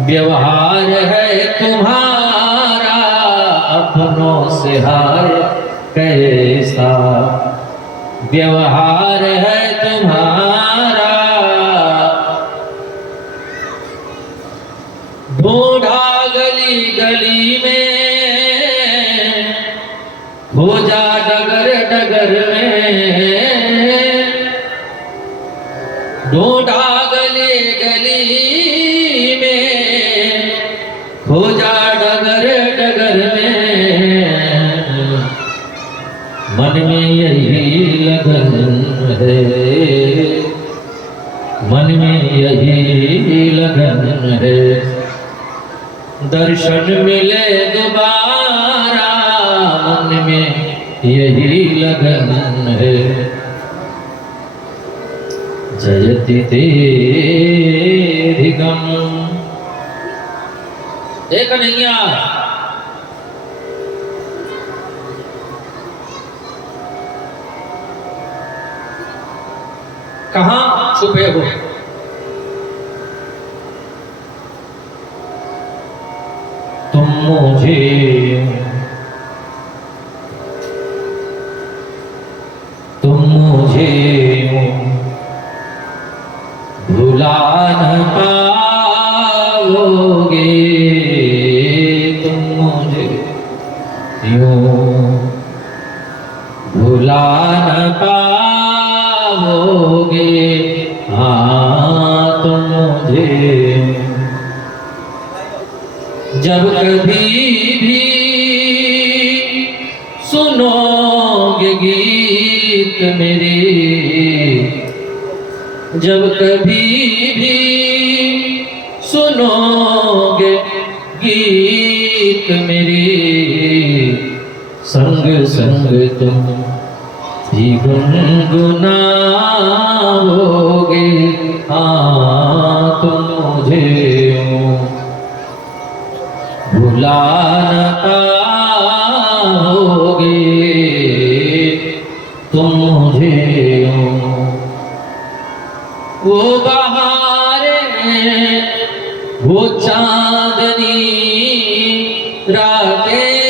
व्यवहार है तुम्हारा। अपनों से हाय कैसा व्यवहार है तुम्हारा। ढूंढा गली गली में, खोजा डगर डगर में। ढूंढा गली गली में, खोजा डगर डगर में। मन में यही लगन है, मन में यही लगन है। दर्शन मिले दोबारा, मन में यही लगन है। जयति तेरी गम। एक कन्हैया, कहाँ छुपे हो? तुम मुझे भुला न पाओगे। तुम मुझे यूं भुला न पाओगे। हाँ, तुम मुझे जब कभी भी सुनोगे गीत मेरे, जब कभी भी सुनोगे गीत मेरे, संग संग तुम भी गुनगुनाओगे। हाँ, तुम मुझे भुला न पाओगे। तुम मुझे वो बहारें, वो चांदनी, रातें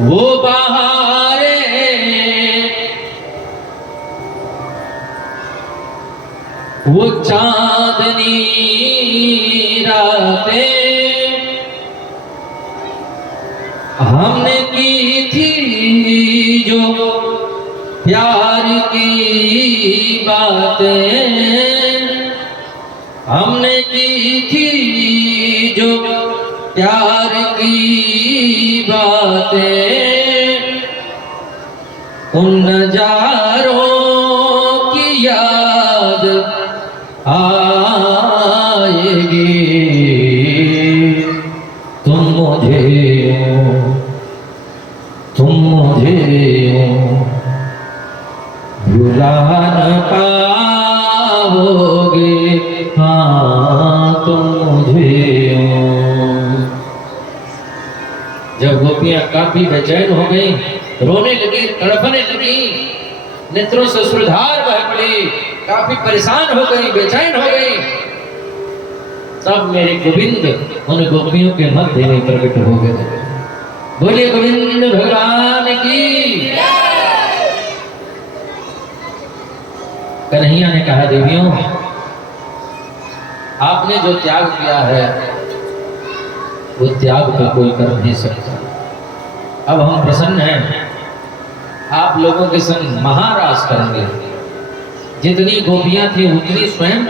वो बहारें वो चांदनी रातें हमने की थी जो प्यार की बातें, हमने की थी जो प्यार की बातें, उन नजारों की याद आएगी। तुम मुझे भुला न पाओगे, हाँ तुम मुझे। जब गोपियां काफी बेचैन हो गई, रोने लगी, तड़पने लगी, नेत्रों से अश्रुधार बह पड़ी, काफी परेशान हो गई, बेचैन हो गई, तब मेरे गोविंद उन गोपियों के मध्य में प्रकट हो गए। बोलिए गोविंद भगवान की। कन्हैया ने कहा, देवियों आपने जो त्याग किया है वो त्याग पे कोई कर नहीं सकता। अब हम प्रसन्न हैं, आप लोगों के संग महारास करेंगे। जितनी गोपियां थी उतनी स्वयं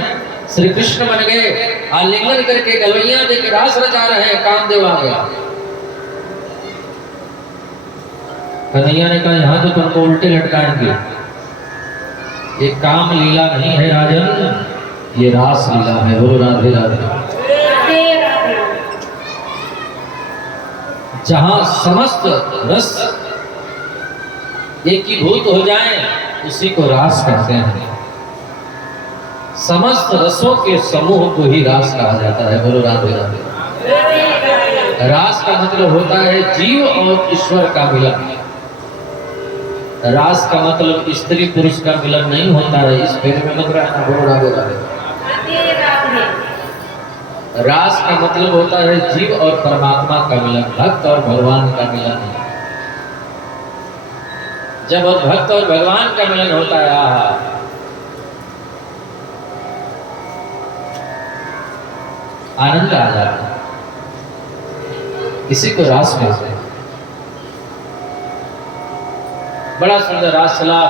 श्री कृष्ण बन गए, आलिंगन करके गलवैया देके रास रचा रहे हैं। कामदेव आ गया। कन्हैया ने कहा, यहाँ तो तुमको उल्टे लटकाएंगे। ये काम लीला नहीं है राजन, ये रास लीला है। बोलो राधे राधे। जहां समस्त रस एकीभूत हो जाए उसी को रास कहते हैं। समस्त रसों के समूह को ही रास कहा जाता है। बोलो राधे राधे। रास का मतलब होता है जीव और ईश्वर का मिलन। रास का मतलब स्त्री पुरुष का मिलन नहीं होता है। इस फेर में मत रहना। बोलो राधे राधे। रास का मतलब होता है जीव और परमात्मा का मिलन, भक्त और भगवान का मिलन। जब भक्त और भगवान का मिलन होता है, आनंद आ जाता है। इसी को रास कहते हैं। बड़ा सुंदर रास चला।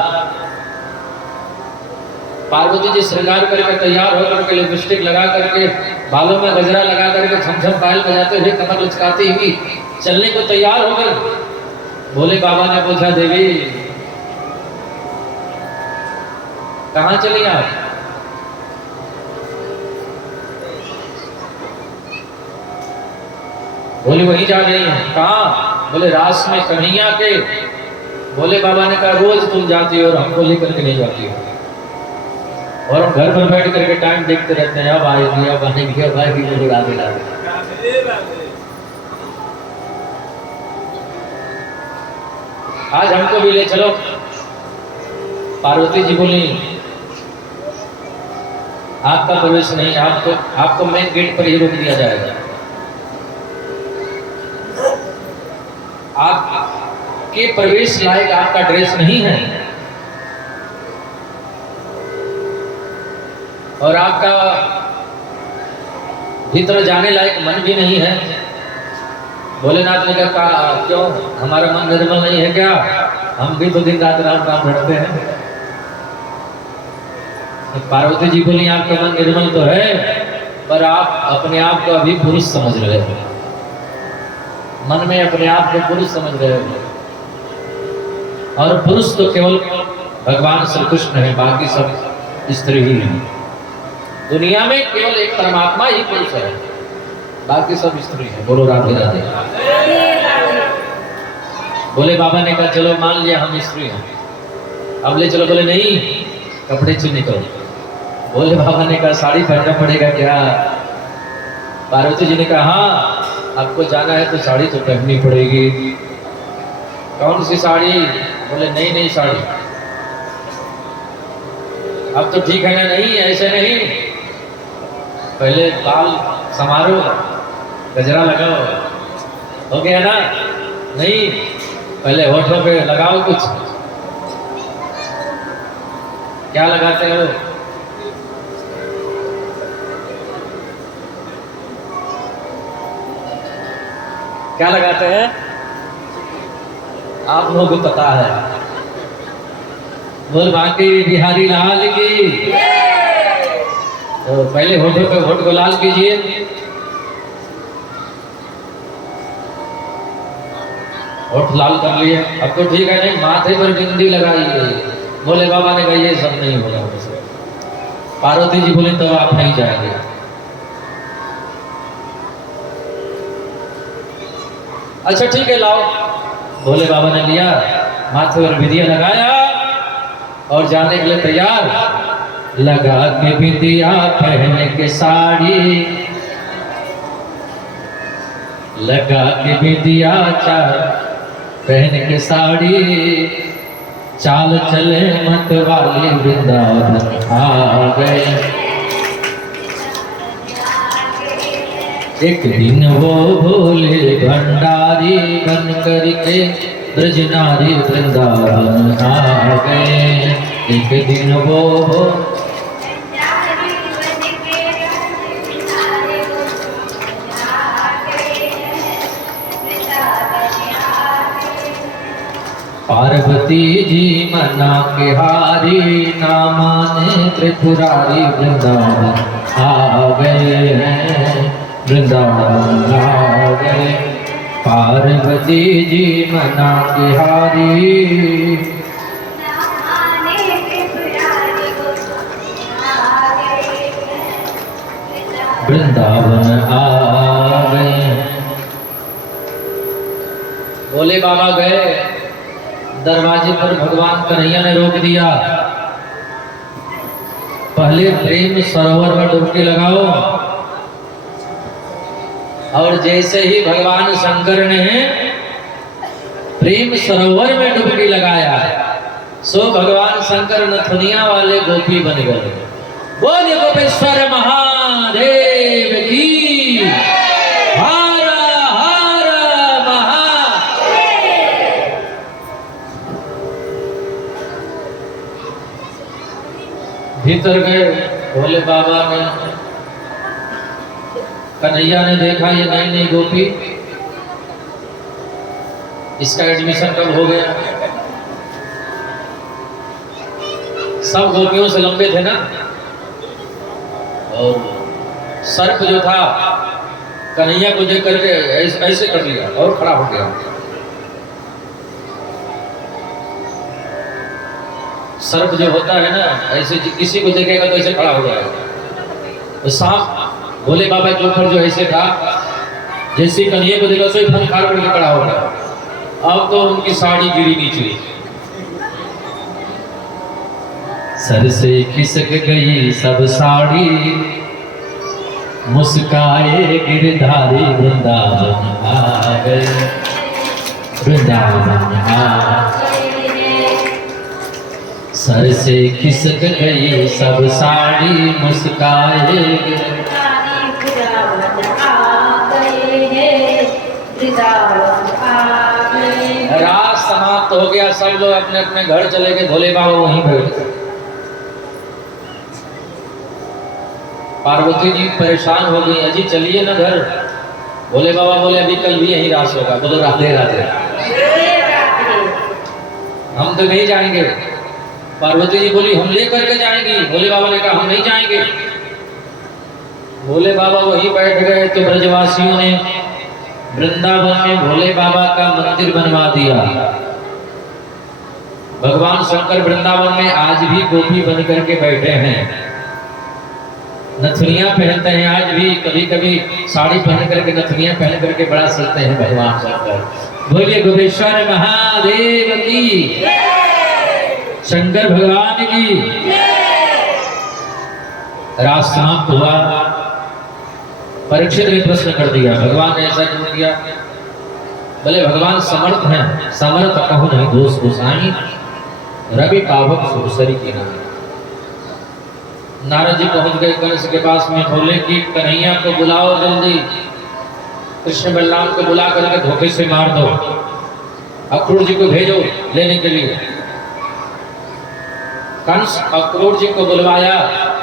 पार्वती जी श्रृंगार करके तैयार होकर के लिपस्टिक लगा करके, बालों में गजरा लगा करके, छमछम पायल बजाते हुए, कमर लचकाती हुई चलने को तैयार हो गई। भोले बाबा ने पूछा, देवी कहाँ चली आप? बोले वहीं जा रही हैं। कहाँ? बोले रास में कन्हैया के। भोले बाबा ने कहा, रोज तुम जाती हो और हमको लेकर के नहीं जाती हो, और हम घर पर बैठ करके टाइम देखते रहते हैं, अब आएगी अब आएगी अब आएगी। बोलो राधे राधे। आज हमको भी ले चलो। पार्वती जी बोली, आपका प्रवेश नहीं, आपको मेन गेट पर ही रोक दिया जाएगा। आपके प्रवेश लायक आपका ड्रेस नहीं है और आपका भीतर जाने लायक मन भी नहीं है। भोलेनाथ ने कहा, क्यों हमारा मन निर्मल नहीं है क्या? हम भी तो दिन रात राम राम रटते हैं। पार्वती जी बोली, आपका मन निर्मल तो है, पर आप अपने आप को अभी पुरुष समझ रहे हो। मन में अपने आप को पुरुष समझ रहे हो, और पुरुष तो केवल भगवान श्री कृष्ण है, बाकी सब स्त्री ही है। दुनिया में केवल एक परमात्मा ही पुरुष है, बाकी सब स्त्री है। बोलो राधे राधे। बोले बाबा ने कहा, चलो मान लिया हम स्त्री हैं, अब ले चलो। बोले नहीं, कपड़े चुन करो। बोले बाबा ने कहा, साड़ी पहनना पड़ेगा क्या? पार्वती जी ने कहा, हाँ आपको जाना है तो साड़ी तो पहननी पड़ेगी। कौन सी साड़ी? बोले नहीं साड़ी। अब तो ठीक है ना? नहीं ऐसे नहीं, पहले बाल समारोह गजरा लगाओ, हो गया ना? नहीं, पहले होठों पे लगाओ कुछ। क्या लगाते हो? क्या लगाते हैं? आप लोगों को पता है। बोल बाकी बिहारी लाल की। तो पहले होठों पे होठ को लाल कीजिए। होठ लाल कर लिए, अब तो ठीक है। नहीं, माथे पर बिंदी लगाइए। बोले बाबा ने कहा ये सब नहीं होगा मुझसे। पार्वती जी बोली तो आप नहीं जाएंगे। अच्छा ठीक है, लाओ। भोले बाबा ने लिया, माथे पर बिंदिया लगाया और जाने के लिए तैयार। लगा के बिंदिया पहने के साड़ी, लगा के बिंदिया पहन के साड़ी, चाल चले मत वाली वृंदावन आ गए। एक दिन वो भोले भंडारी बन करके ब्रज नारी वृंदावन आ गए। एक दिन वो पार्वती जी मना के हारी, ना माने त्रिपुरारी वृंदावन आ गए हैं, वृंदावन आ गए। पार्वती जी मना के हारी, वृंदावन आ गए। भोले बाबा गए, दरवाजे पर भगवान कन्हैया ने रोक दिया। पहले प्रेम सरोवर में डुबकी लगाओ। और जैसे ही भगवान शंकर ने प्रेम सरोवर में डुबकी लगाया, सो भगवान शंकर नथुनिया वाले गोपी बन गए। बोलिए गोपेश्वर महादेव की। हर हर भीतर गए। भोले बाबा ने, कन्हैया ने देखा ये नई नई गोपी, इसका एडमिशन कब हो गया? सब गोपियों से लंबे थे ना। और सर्प जो था कन्हैया को देख करके ऐसे कर लिया और खड़ा हो गया। सर्प जो होता है ना, ऐसे किसी को देखेगा तो ऐसे खड़ा हो जाएगा। तो सांप भोले बाबा के ऊपर जो ऐसे था, जैसे कन्हैया को देखा तो फनकार करके खड़ा हो गया। अब तो उनकी साड़ी गिरी नीचे। सर से खिसक गई सब साड़ी, मुस्काए गिरधारी वृंदावन आ गए, वृंदावन आ गए। सर से खिसक गई सब साड़ी, मुस्काए रात समाप्त हो गया। सब लोग अपने अपने घर चले गए। भोले बाबा वहीं बैठ गए। पार्वती जी परेशान हो गई, अजी चलिए ना घर। भोले बाबा बोले अभी कल भी यही रास होगा। बोलो राधे राधे, हम तो नहीं जाएंगे। पार्वती जी बोली हम ले करके जाएंगी। भोले बाबा ने कहा हम नहीं जाएंगे। भोले बाबा वहीं बैठ गए तो ब्रजवासियों ने वृंदावन में भोले बाबा का मंदिर बनवा दिया। भगवान शंकर वृंदावन में आज भी गोपी बन करके बैठे हैं, नथुनिया पहनते हैं। आज भी कभी कभी साड़ी पहन करके नथुनिया पहन करके बड़ा सजते हैं भगवान शंकर। बोलिए गोपेश्वर महादेव की, शंकर भगवान की। रात समाप्त हुआ। परीक्षित ने प्रश्न कर दिया, भगवान ने ऐसा क्यों किया? बोले भगवान समर्थ हैं, समर्थ कहूँ नहीं दोष गोसाई, रवि पावक सुरसरी की नाम। नारद जी पहुंच गए कंस के पास में, बोले कि कन्हैया को बुलाओ जल्दी, कृष्ण बलराम को बुला करके धोखे से मार दो, अक्रूर जी को भेजो लेने के लिए। कंस अक्रूर जी को बुलवाया,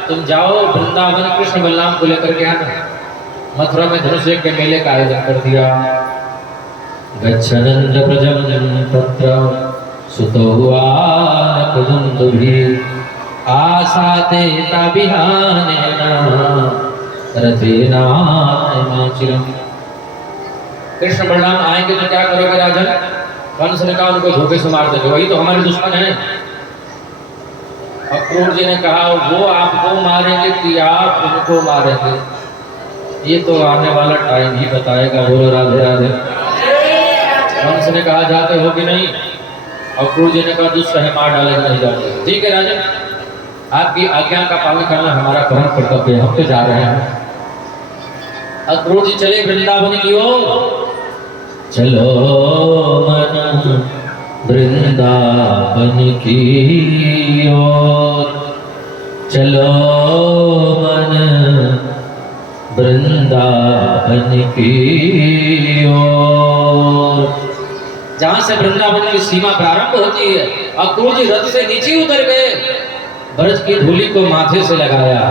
तुम जाओ वृंदावन कृष्ण बलराम को लेकर के आना। मथुरा में धनुष के मेले का आयोजन कर दिया। गच्छनंद प्रजम तत्र सुतो हुआ आशा देता बिहानेना रथेना हिमाचलम। कृष्ण बलराम आएंगे तो क्या करोगे राजन? कंस ने कहा उनको धोखे से मार देंगे, वही तो हमारे दुश्मन है। अक्रूर जी ने कहा वो आपको मारेंगे कि आप उनको मारेंगे, ये तो आने वाला टाइम ही बताएगा। बोलो राधे राधे। कंस ने कहा जाते हो कि नहीं? अक्रूर जी ने कहा दुष्ट है, मार डालेगा, नहीं जाते। ठीक है राजन, आपकी आज्ञा का पालन करना हमारा परम कर्तव्य है, हम तो जा रहे हैं। अक्रूर जी चले वृंदावन की ओर। चलो मन वृंदावन की ओर, चलो मन वृंदावन की ओर। जहां से वृंदावन की सीमा प्रारंभ होती है, अक्रूर जी रथ से नीचे उतर गए, ब्रज की धूलि को माथे से लगाया,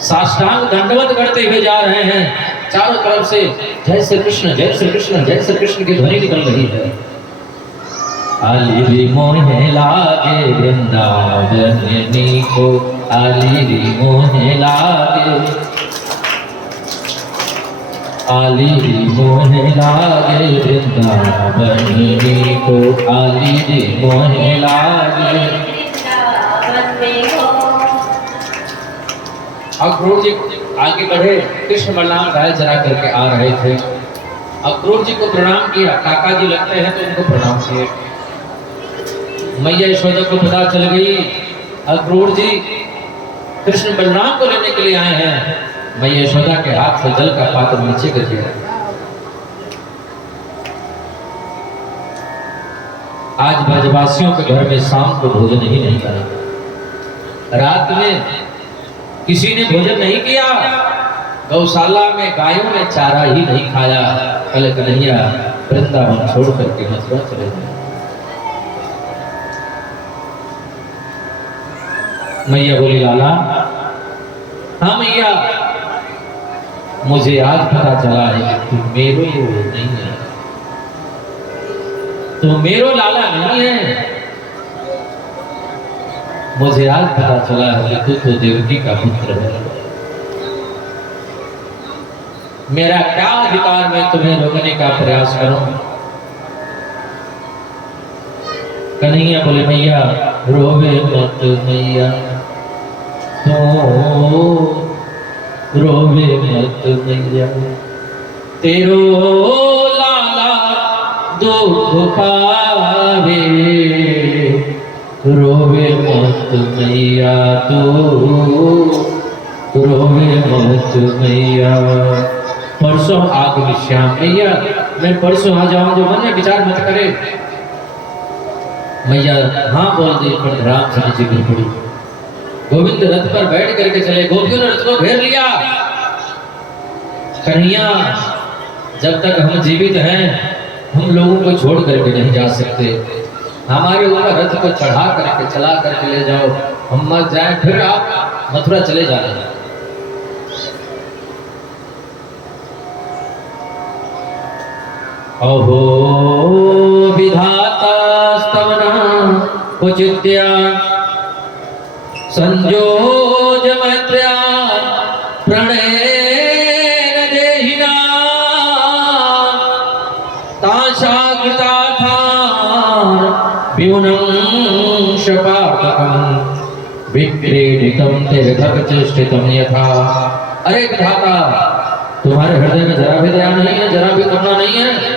साष्टांग दंडवत करते हुए जा रहे हैं। चारों तरफ से जय श्री कृष्ण, जय श्री कृष्ण, जय श्री कृष्ण की ध्वनि निकल रही है। आली मोहे लागे वृंदावन को, आली मोहे लागे, आली मोहे लागे वृंदावन को, आली मोहे लागे। अक्रूर जी आगे बढ़े, कृष्ण बलराम गाय चरा करके आ रहे थे। अक्रूर जी को प्रणाम किया, काका जी लगते हैं तो उनको प्रणाम किए। मैया यशोदा को पता चल गई अक्रूर जी कृष्ण बलराम को लेने के लिए आए हैं। मैया यशोदा के हाथ से जल का पात्र नीचे कर दिया। आज ब्रजवासियों के घर में शाम को भोजन ही नहीं करा, रात में किसी ने भोजन नहीं किया, गौशाला में गायों ने चारा ही नहीं खाया। कल कन्हैया वृंदावन छोड़ करके मथुरा चले गए। मैया बोली लाला, हाँ मैया, मुझे आज पता चला है कि तुम मेरो नहीं है, तुम मेरो लाला नहीं है। मुझे आज पता चला है कि तू तो देवकी का पुत्र है। मेरा क्या अधिकार मैं तुम्हें रोकने का प्रयास करूं? कन्हैया बोले मैया रोवे मत मैया, तो रोवे मत मैया, तेरो लाला दुख पावे, रोवे मत मैया, तो रोवे मत मैया। परसों आग श्याम मैया, मैं परसों आ जाऊं, जो मन में विचार मत करे। मैया हाँ बोल दी, पर राम से नीचे गिर पड़ी। गोविंद रथ पर बैठ करके चले, गोपियों ने रथ को घेर लिया। कन्हैया जब तक हम जीवित हैं हम लोगों को छोड़ करके नहीं जा सकते, हमारे ऊपर रथ को चढ़ा करके चला करके ले जाओ, हम मर जाए फिर आप मथुरा चले जाए। अहो विधाता स्तवना उचित्या संजोज मैत्र्या प्रणयेन देहिना ताशाकृता था व्यूनं शपातकं विक्रीडितं तिर्भक्तिष्ठितं यथा। अरे विधाता, तुम्हारे हृदय में जरा भी दया नहीं है, जरा भी करुणा नहीं है।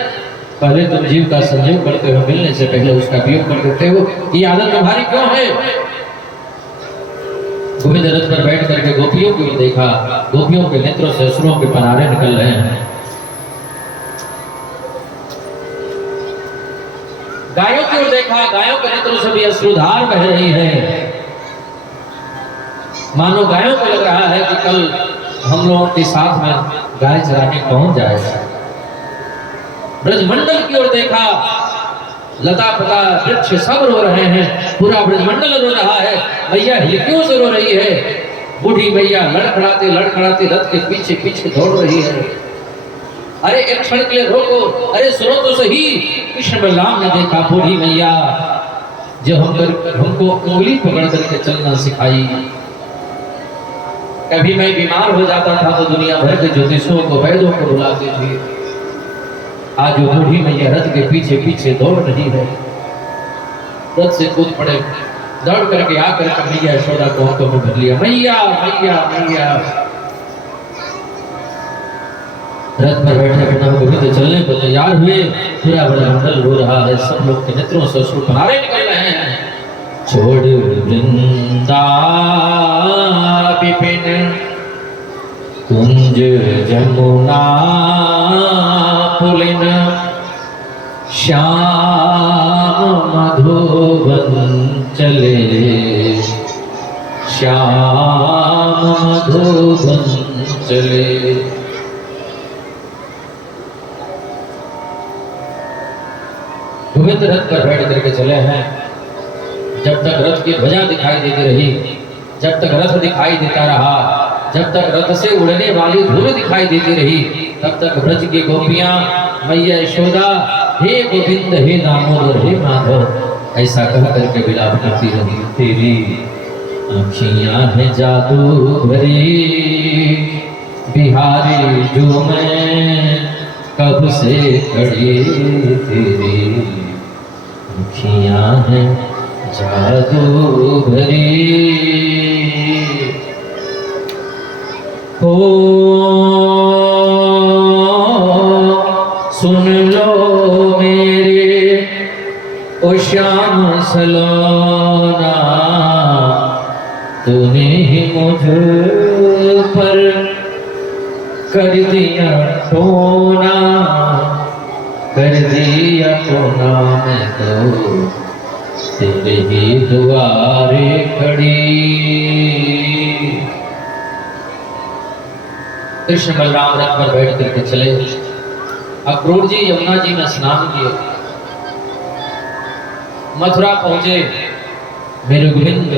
पहले तुम जीव का संयोग करते हो, मिलने से पहले उसका वियोग कर देते हो, ये आदत तुम्हारी क्यों है? गोविंद रथ पर बैठ करके गोपियों को देखा, गोपियों के नेत्रों से अश्रुओं के पनारे निकल रहे हैं। गायों की ओर देखा, गायों के नेत्रों से भी अश्रुधार बह रही है। मानो गायों को लग रहा है कि कल हम लोगों के साथ में गाय चराने पहुंच जाएगा। ब्रजमंडल की ओर देखा, लता पता वृक्ष सब रो रहे हैं, पूरा ब्रजमंडल रो रहा है। मैया हिलकियों से रो रही है। बूढ़ी मैया लड़खड़ाते रथ के पीछे पीछे दौड़ रही है। अरे एक क्षण के लिए रोको, अरे सुनो तो सही। कृष्ण बलराम ने देखा, बूढ़ी मैया जो हमको उंगली पकड़ करके चलना सिखाई। कभी मैं बीमार हो जाता था तो दुनिया भर के ज्योतिषों को, वैद्यों को बुलाती थी। आज वो बूढ़ी मैया रथ के पीछे पीछे दौड़ रही है। रथ से कूद पड़े, दौड़ करके आकर के मैया यशोदा को हाथों में भर लिया। मैया मैया मैया। रथ पर बैठे बिना गोविंद चलने को तैयार हुए। पूरा ब्रजमंडल रो रहा है, सब लोग के नेत्रों से अश्रु फुहारे निकल रहे हैं। छोड़ वृंदा विपिन कुंज जमुना पुलिन श्याम मधुबन चले, श्याम मधुबन चले। गोविंद रथ पर बैठ करके चले हैं। जब तक रथ की ध्वजा दिखाई देती रही, जब तक रथ दिखाई देता रहा, जब तक रथ से उड़ने वाली धूल दिखाई देती रही, तब तक ब्रज की गोपियां मैया यशोदा हे गोविंद हे दामोदर हे माधव ऐसा कह करके विलाप करती रही। तेरी आँखियां हैं जादू भरी बिहारी जो मैं कब से खड़ी, तेरी आँखियां हैं जादू भरी। ओ सुन लो मेरे ओ श्याम सलोना, तूने ही मुझ पर कर दिया टोना, कर दिया टोना। मैं तो तेरे ही दुआरे खड़ी। कृष्ण बलराम रथ पर बैठ करके चले। अक्रूर जी यमुना जी में स्नान किए, मथुरा पहुंचे। मेरे गोविंद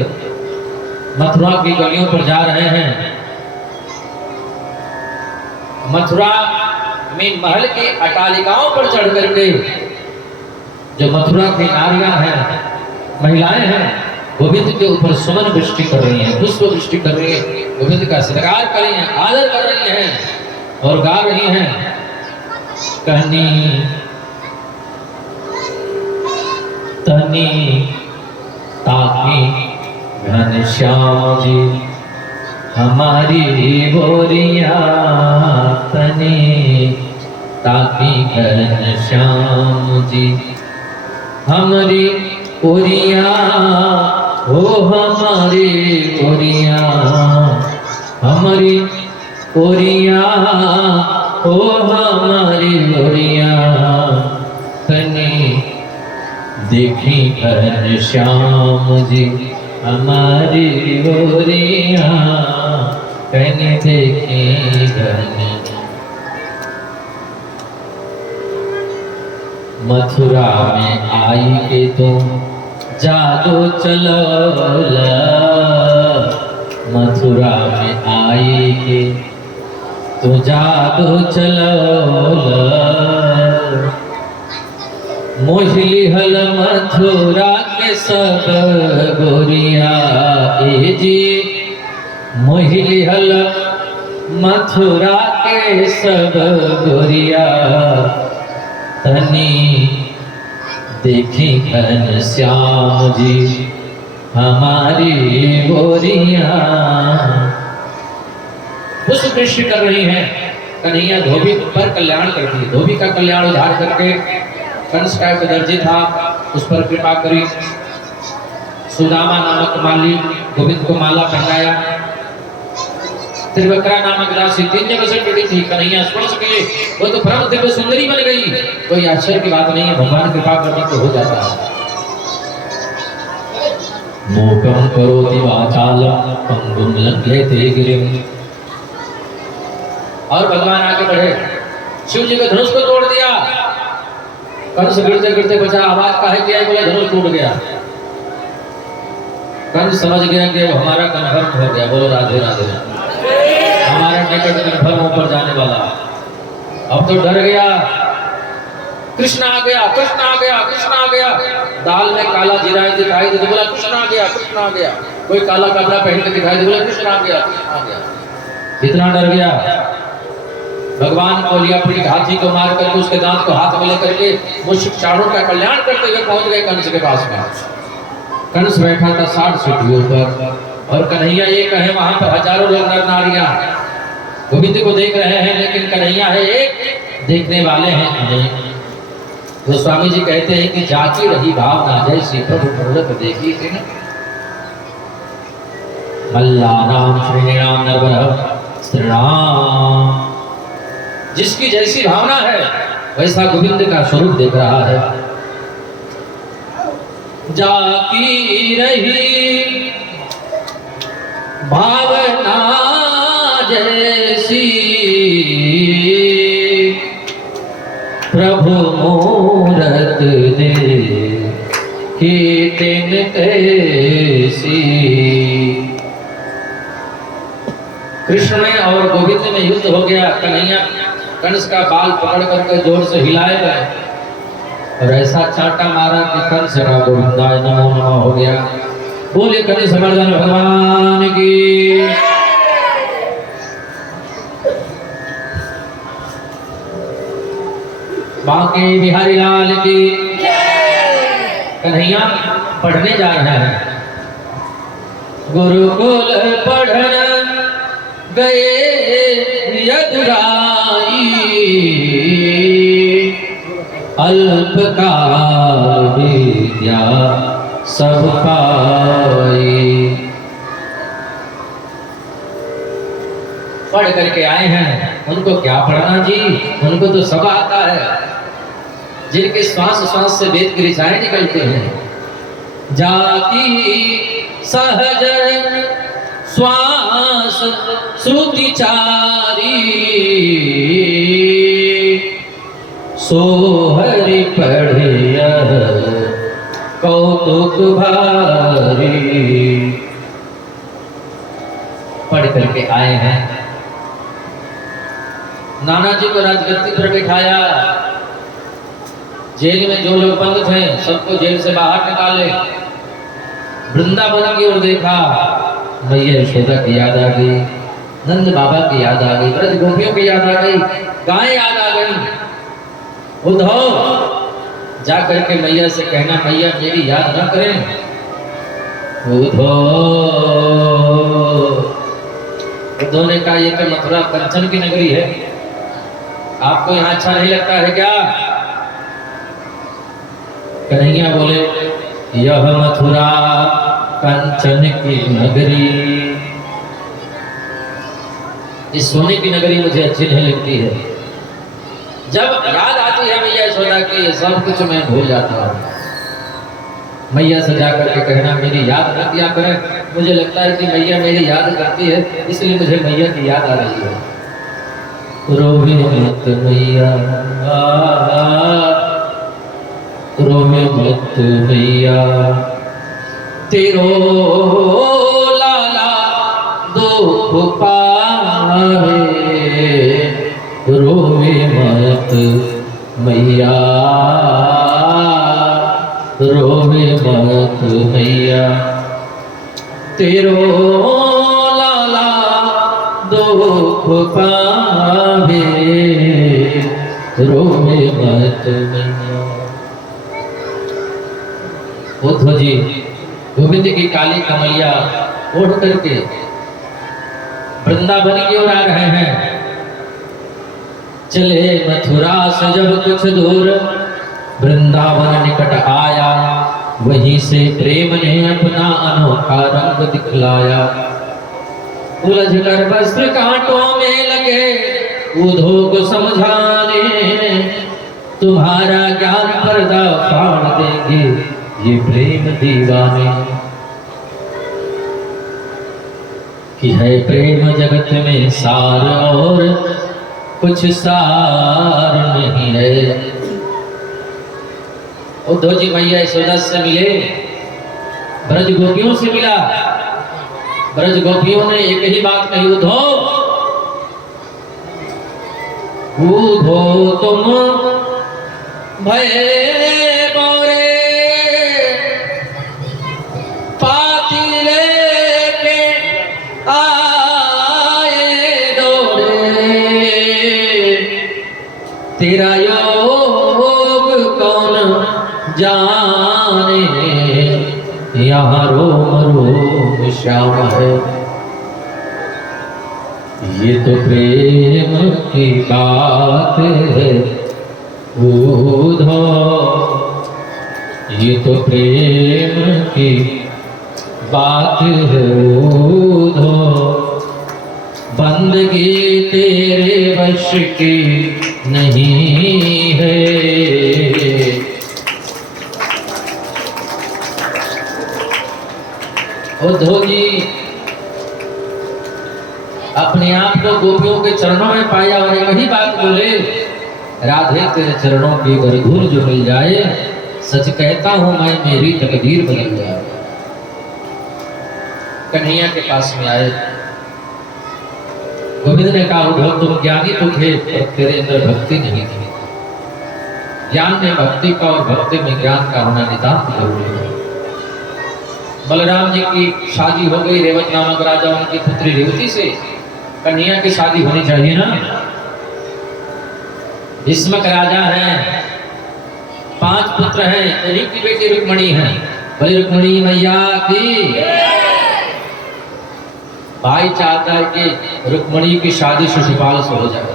मथुरा की गलियों पर जा रहे हैं। मथुरा में महल के अटालिकाओं पर चढ़ करके जो मथुरा की नारियां हैं, महिलाएं हैं, गोविंद के ऊपर सुमन वृष्टि कर रही हैं, पुष्प वृष्टि कर रही हैं, गोविंद का श्रृंगार कर रही हैं, आदर कर रही हैं और गा रही हैं। कहनी तनी ताकी घनश्याम जी हमारी गोरिया, तनी ताकी घनश्याम जी हमारी ओरिया, हो हमारी ओरिया, हमारी ओरिया, हो हमारी ओरिया। तनी देखी घनश्याम जी हमारी ओरिया, कनी देखी घन। मथुरा में आई के तुम जादू चलौला, मथुरा में आई के तू जादू चलौला। मोहिली हल मथुरा के सब गोरिया, ए जी मोहिली हल मथुरा के सब गोरिया। तनी देखी घनश्याम जी हमारी गोरिया। पुष्प वृष्टि कर रही हैं। कन्हैया धोबी पर कल्याण करती है, धोबी का कल्याण उद्धार करके कंस का एक दर्जी था, उस पर कृपा करी। सुदामा नामक माली गोविंद को माला पहनाया। त्रिवक्रा नामक दासी 3 जगह से टूटी थी, कन्हैया स्पर्श किए, वो तो परम दिव्य सुंदरी बन गई। कोई आश्चर्य की बात नहीं है, भगवान कृपा करने तो हो जाता है। मूकं करोति वाचालं पंगुं लंघयते गिरिं। और भगवान आगे बढ़े, शिव जी के धनुष को तोड़ दिया। कंस गिरते गिरते बचा, आवाज काहे किया, बोले धनुष टूट गया। कंस समझ गया कि अब हमारा कन्फर्म हो गया। बोलो राधे राधे, हमारा टिकट कन्फर्म ऊपर जाने वाला। अब तो डर गया। कृष्ण आ गया, कृष्ण आ गया, कृष्ण आ गया। दाल में काला जीरा दिखाई दे तो बोला कृष्ण आ गया, कृष्ण आ गया। कोई काला कपड़ा पहन के दिखाई दे, बोला कृष्ण आ गया, कृष्ण आ गया। इतना डर गया, भगवान को लिया अपनी हाथी को मार करके उसके दांत को हाथ में लेकर के मुश्किल चारों का कल्याण करते हुए पहुंच गए कंस के पास में। कंस बैठा था 60 सीढ़ियों पर, और कन्हैया ये कहे वहां पर हजारों लोग नर नारियां गोविंद को देख रहे हैं, लेकिन कन्हैया है एक, देखने वाले हैं अनेक। तो स्वामी जी कहते हैं कि जाती रही भावना जैसी प्रभु मूरत देखी थी न। मल्लानाम श्रीराम नरवर श्रीराम, जिसकी जैसी भावना है वैसा गोविंद का स्वरूप देख रहा है। जाती रही भावना जैसी प्रभु मूरत देखी तिन तैसी। कृष्ण में और गोविंद में युद्ध हो गया। कन्हैया कंस का बाल पकड़ करके जोर से हिलाए गए और ऐसा चाटा मारा कि कंस का गोविंदाय नमो नमः हो गया। बोले कंस मर्दन भगवान की। बांके बिहारी लाल की। कन्हैया पढ़ने जा रहा है। गुरुकुल पढ़न गए यदुराई, अल्पकाल विद्या सब पाई। पढ़ करके आए हैं, उनको क्या पढ़ना जी, उनको तो सब आता है। जिनके श्वास श्वास से वेद की ऋचाएं निकलते हैं। जाति सहज श्वास श्रुति चारी, सोहरि पढ़िय कौतुक भारी। पढ़ करके आए हैं। नाना जी को राजगद्दी पर बिठाया। जेल में जो लोग बंद थे सबको जेल से बाहर निकाले। वृंदावन की ओर देखा, मैया यशोदा की याद आ गई, नंद बाबा की याद आ गई, ब्रज गोपियों की याद आ गई, गाय याद आ गई। उद्धव जा करके मैया से कहना, मैया मेरी याद न करें। उद्धव ने कहा, ये तो मथुरा कंचन की नगरी है, आपको यहाँ अच्छा नहीं लगता है क्या? कन्हैया बोले, यह मथुरा कंचन की नगरी, इस सोने की नगरी मुझे अच्छी नहीं लगती है। जब याद आती है मैया यशोदा की, सब कुछ मैं भूल जाता हूँ। मैया से जाकर के कहना, मेरी याद न किया करें, मुझे लगता है कि मैया मेरी याद करती है, इसलिए मुझे मैया की याद आ रही है। रोवे मत मैया, रोवे मत मैया, तेरो लाला दुख पावे। रोवे मत मैया, रोवे मत मैया, तेरो लाला दुख पावे। रोवे मत मैया। उद्धव जी गोविंद की काली कमलिया ओढ़ करके वृंदावन की ओर आ रहे हैं। चले मथुरा से जब कुछ दूर, वृंदावन निकट आया, वहीं से प्रेम ने अपना अनोखा रंग दिखलाया। उलझ कर वस्त्र कांटों में लगे उद्धव को समझाने, तुम्हारा ज्ञान पर्दा फाड़ देंगे ये प्रेम दीवाने। कि है प्रेम जगत में सार और कुछ सार नहीं है। उद्धव जी मैया यशोदा से मिले, ब्रज गोपियों से मिला। ब्रज गोपियों ने एक ही बात कही, उद्धव तुम भय मोरे पाती लेके आए दौड़े, तेरा योग कौन जाने, यहाँ रोम रोम श्याम है। ये तो प्रेम की बात है उद्धव, ये तो प्रेम की बात है उद्धव, बंदगी तेरे वश की नहीं है। उद्धव जी अपने आप को गोपियों के चरणों में पाया और एक ही बात बोले, राधे तेरे चरणों की अगर धूल जो मिल जाए, सच कहता हूं मैं मेरी तकदीर बदल जाए। कन्हैया के पास में आए, गोविंद ने कहा उद्धव तुम ज्ञानी तो थे पर तेरे अंदर भक्ति नहीं थी। ज्ञान में भक्ति का और भक्ति में ज्ञान का होना नितांत जरूरी है। बलराम जी की शादी हो गई रेवत नामक राजा उनकी पुत्री रेवती से, कन्हैया की शादी होनी चाहिए ना। भीष्मक राजा हैं, 5 पुत्र हैं, इन्हीं की बेटी रुक्मणी है। बोले रुक्मणी मैया की। भाई चाहता है कि रुक्मणी की शादी शिशुपाल से हो जाए,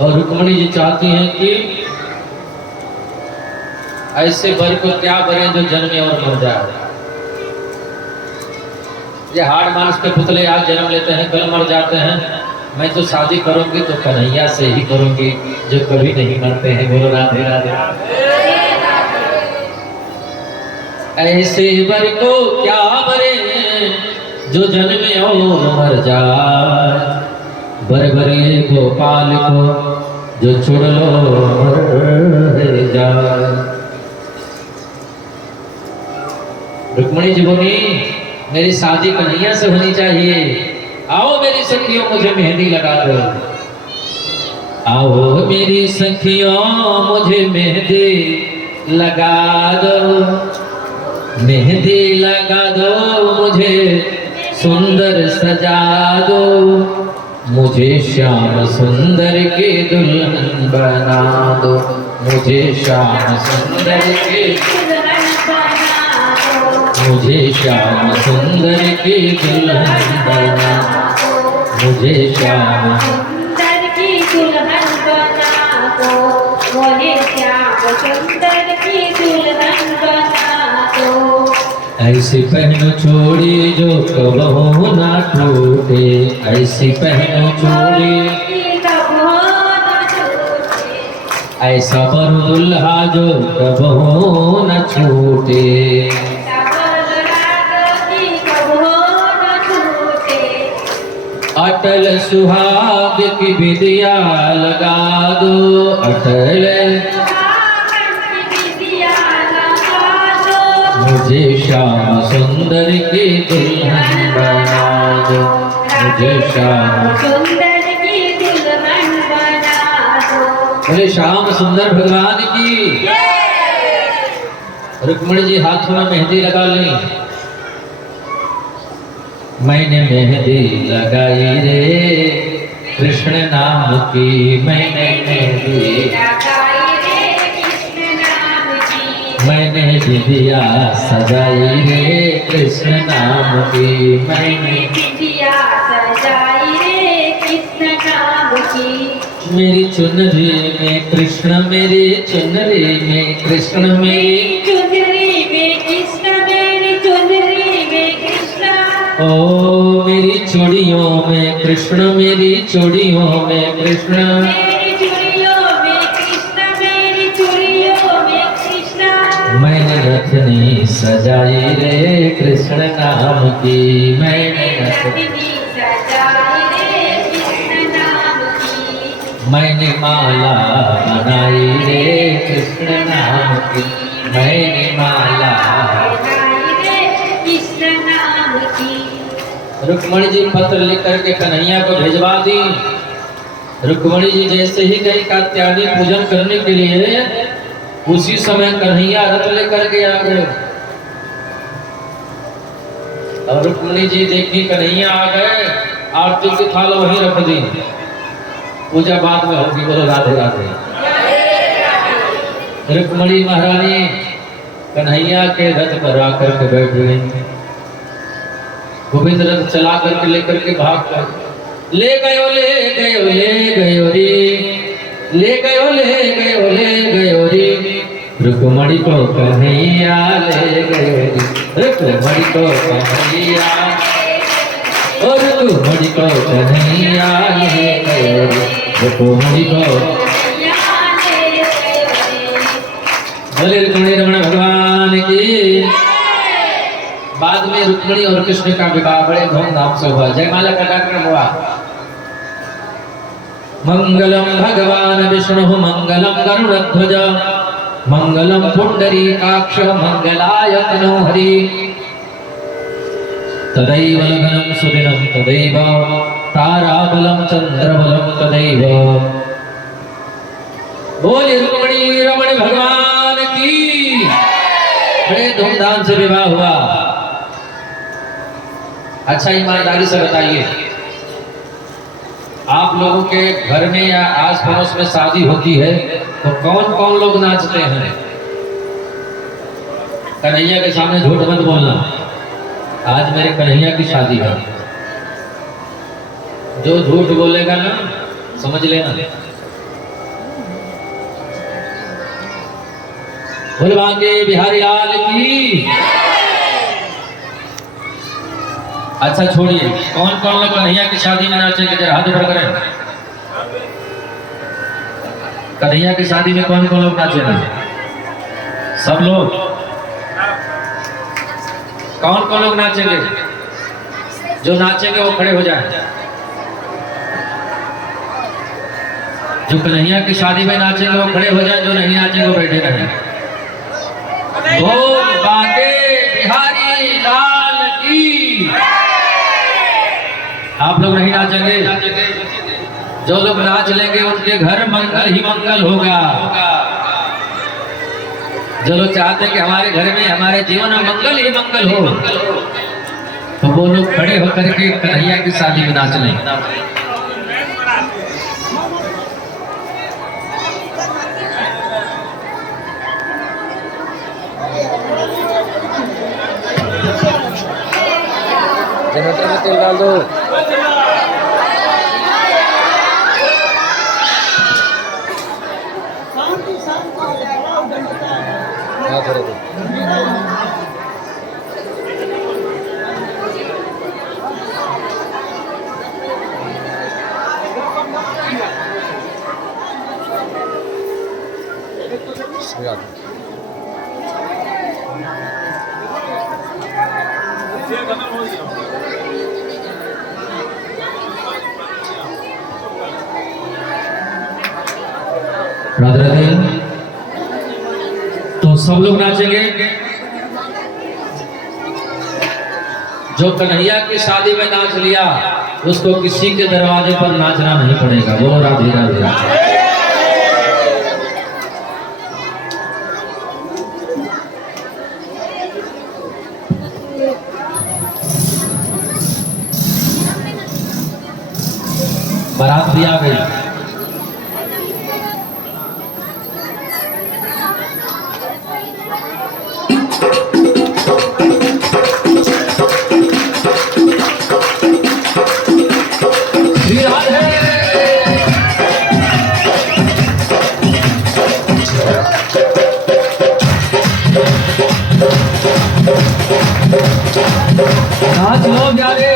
और रुक्मणी जी चाहती हैं कि ऐसे वर को क्या बने जो जन्मे और मर जाए। ये हाड़ मांस के पुतले आज जन्म लेते हैं, कल मर जाते हैं। मैं तो शादी करूंगी तो कन्हैया से ही करूंगी जो कभी नहीं मरते हैं। बोलो राधे राधे। ऐसे वर को क्या बने जो जन्मे और मर जाए, बरबरे गोपाल को जो छोड़ लो मर जाए। रुक्मणी जी बोली मेरी शादी कन्हैया से होनी चाहिए। आओ मेरी सखियों मुझे मेहंदी लगा दो, आओ मेरी सखियों मुझे मेहंदी लगा दो, मेहंदी लगा दो मुझे सुंदर सजा दो, मुझे श्याम सुंदर के दुल्हन बना दो, मुझे श्याम सुंदर के, मुझे श्याम सुंदर की दुल्हन बना, मुझे श्याम सुंदर की दुल्हन बना दो, मुझे श्याम सुंदर की दुल्हन बना दो। ऐसी पहनो चूड़ी जो कबहू ना टूटे, ऐसी पहनो चूड़ी कबहू न छूटे, ऐसा वर दुल्हा जो कबहू न छूटे। अटल सुहाग की विदिया लगा दो, अटल मुझे श्याम सुंदर की दुल्हन बना दो, मुझे श्याम सुंदर की दुल्हन बना दो। बोले श्याम सुंदर भगवान की। रुक्मणी जी हाथों में मेहंदी लगा ली। मैंने मेहंदी लगाई रे कृष्ण नाम की, मैंने मेहंदी लगाई रे कृष्ण नाम की, मैंने विदिया सजाई रे कृष्ण नाम की, मैंने विदिया सजाई रे कृष्ण नाम की। मेरी चुनरी में कृष्ण, मेरी चुनरी में कृष्ण, मेरी चुनरी में कृष्ण, मेरी चुनरी में कृष्ण। ओ मेरी चूड़ियों में कृष्ण, मेरी चूड़ियों में कृष्ण, मेरी चूड़ियों में कृष्ण, मेरी चूड़ियों में कृष्ण। मैंने रथनी सजाई रे कृष्ण नाम की, मैंने रथनी सजाई रे कृष्ण नाम की, मैंने माला बनाई रे कृष्ण नाम की, मैंने माला बनाई रे कृष्ण नाम की। रुक्मणी जी पत्र लिख करके कन्हैया को भिजवा दी। रुक्मणी जी जैसे ही गई कात्यायनी पूजन करने के लिए, उसी समय कन्हैया रथ लेकर के आ गए। और रुक्मणी जी देखी कन्हैया आ गए, आरती की थाल वहीं रख दी, पूजा बाद में होगी, बोलो राधे राधे। रुक्मणी महारानी कन्हैया के रथ पर आकर के बैठ गई। गोविंद रथ चला करके लेकर के भाग गए। ले गयो ले गयो ले गयो रे, ले गयो ले गयो ले गयो रे, रुक्मणी को कन्हैया ले गयो रे, रुक्मणी को कन्हैया, और रुक्मणी को कन्हैया ले गयो रे, रुक्मणी को। बोले रुक्मणी रमण भगवान की। बाद में रुक्मणी और कृष्ण का विवाह बड़े धूमधाम से हुआ। जयमाला का कार्यक्रम हुआ। मंगलम भगवान विष्णु मंगलम गरुड़ध्वज मंगलम पुंडरीकाक्ष मंगलाय तनो हरि, तदैव लगनम सुदिनम तदैव ताराबलम चंद्रबलम तदैव। बोले रुक्मणी रमण भगवान की। बड़े धूमधाम से विवाह हुआ। अच्छा ईमानदारी से बताइए, आप लोगों के घर में या आस पड़ोस में शादी होती है तो कौन कौन लोग नाचते हैं? कन्हैया के सामने झूठ मत बोलना। आज मेरे कन्हैया की शादी है, जो झूठ बोलेगा ना समझ लेना। बोलवांगे बिहारी लाल की। अच्छा छोड़िए, कौन कौन लोग कन्हैया की शादी में नाचेंगे? जरा हाथ ऊपर करें। कन्हैया की शादी में कौन कौन लोग नाचेंगे? सब लोग। कौन कौन लोग नाचेंगे? जो नाचेंगे वो खड़े हो जाए। जो कन्हैया की शादी में नाचेंगे वो खड़े हो जाए, जो नहीं नाचेंगे वो बैठे रहें। बोल बाके बिहारी लाल की। आप लोग नहीं नाचेंगे, जो लोग नाच लेंगे उनके घर मंगल ही मंगल होगा। जो लोग चाहते हैं कि हमारे घर में हमारे जीवन में मंगल ही मंगल हो, तो वो लोग खड़े होकर के कन्हैया की शादी में नाच लें। जनरेटर में तेल डाल दो। हाँ थोड़ा दो। राधे राधे। तो सब लोग नाचेंगे। जो कन्हैया की शादी में नाच लिया उसको किसी के दरवाजे पर नाचना नहीं पड़ेगा। बोलो राधे राधे। बारात भी आ गई। नाच लो प्यारे।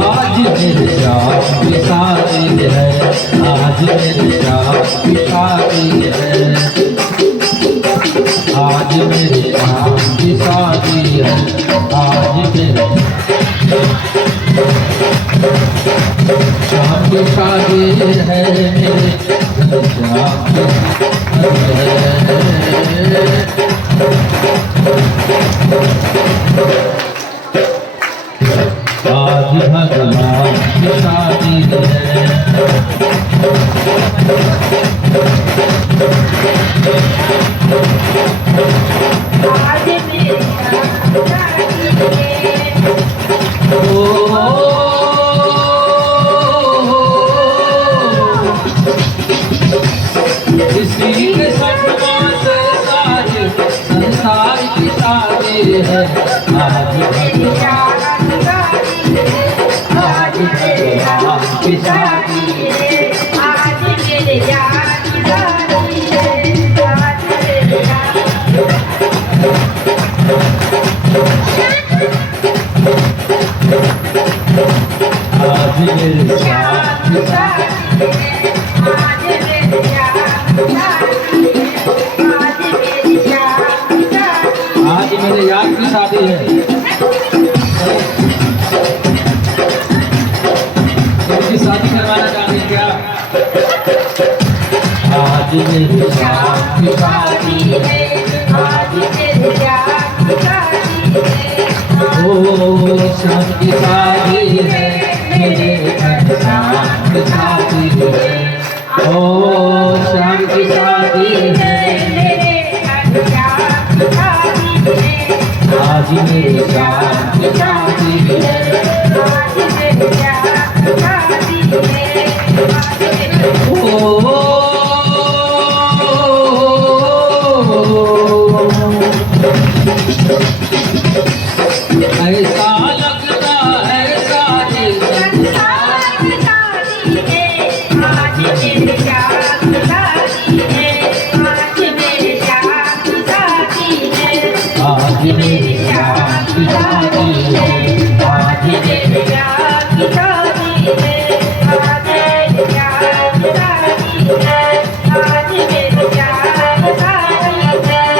आज मेरे श्याम की शादी है, आज मेरे श्याम की शादी है, आज मेरे श्याम की शादी है, आज मेरे श्याम की शादी है, मेरे श्याम की आज भगवान की शादी है। आज मेरे इसी के सन्मान से सारे संसार की शादी है। आज भगवान की शादी है। आज मेरे यार की शादी है। आज मेरे यार आज मेरे श्याम की शादी आज मेरे यार की शादी है। आज मेरे यार की शादी आज मेरे यार की शादी है। इनकी शादी करवाना चाहेंगे क्या? आज मेरे श्याम की शादी है। आज मेरे यार की शादी है। ओ श्याम की शादी है, मेरे श्याम की शादी है। ओ श्याम की शादी है, आज मेरे श्याम की शादी है। ऐसा लगता है शादी संसार की आज मेरे यार की शादी है। आज मेरे यार की शादी है। आज मेरे श्याम की शादी है। आज मेरे यार की शादी है। आज मेरे यार की शादी है। आज मेरे यार की शादी है।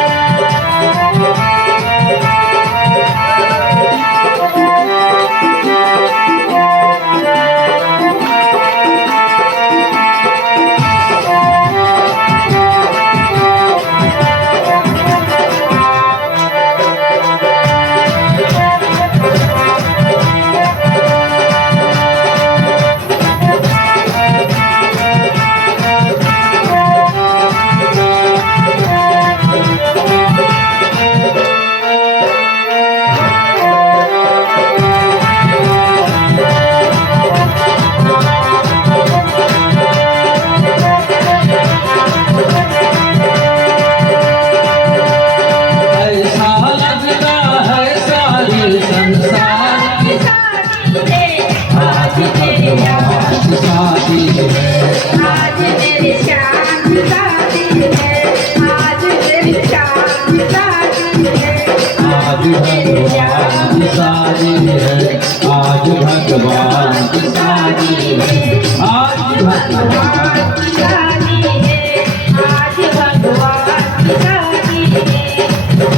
ऐसा लगता है शादी संसार की आज मेरे यार की शादी है। आज मेरे श्याम की शादी है। आज मेरे श्याम की शादी है। आज भगवान की शादी है। आज भगवान की शादी है। आज भगवान की शादी है। आज भगवान की शादी है।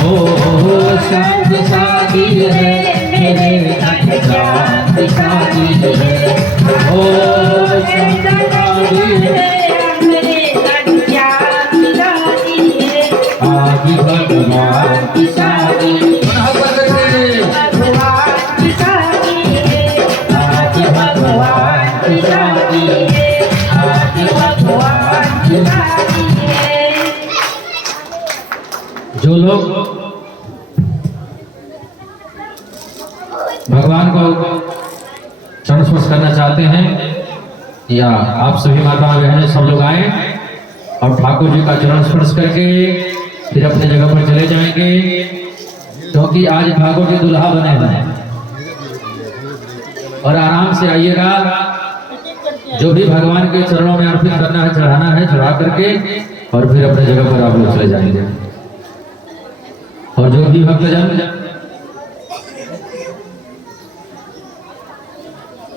ओ श्याम की शादी है, मेरे श्याम की शादी है। ओ श्याम की शादी है, आज भगवान की शादी। आज भगवान की शादी है। आज भगवान की शादी है। जो लोग भगवान को चरण स्पर्श करना चाहते हैं, या आप सभी माता बहनें सब लोग आए और ठाकुर जी का चरण स्पर्श करके फिर अपने जगह पर चले जाएंगे, क्योंकि आज ठाकुर जी दुल्हा बने हैं। और आराम से आइएगा, जो भी भगवान के चरणों में अर्पित करना है, चढ़ाना है, चढ़ा करके और फिर अपने जगह पर आप लोग चले जाएंगे। और जो भी भक्तजन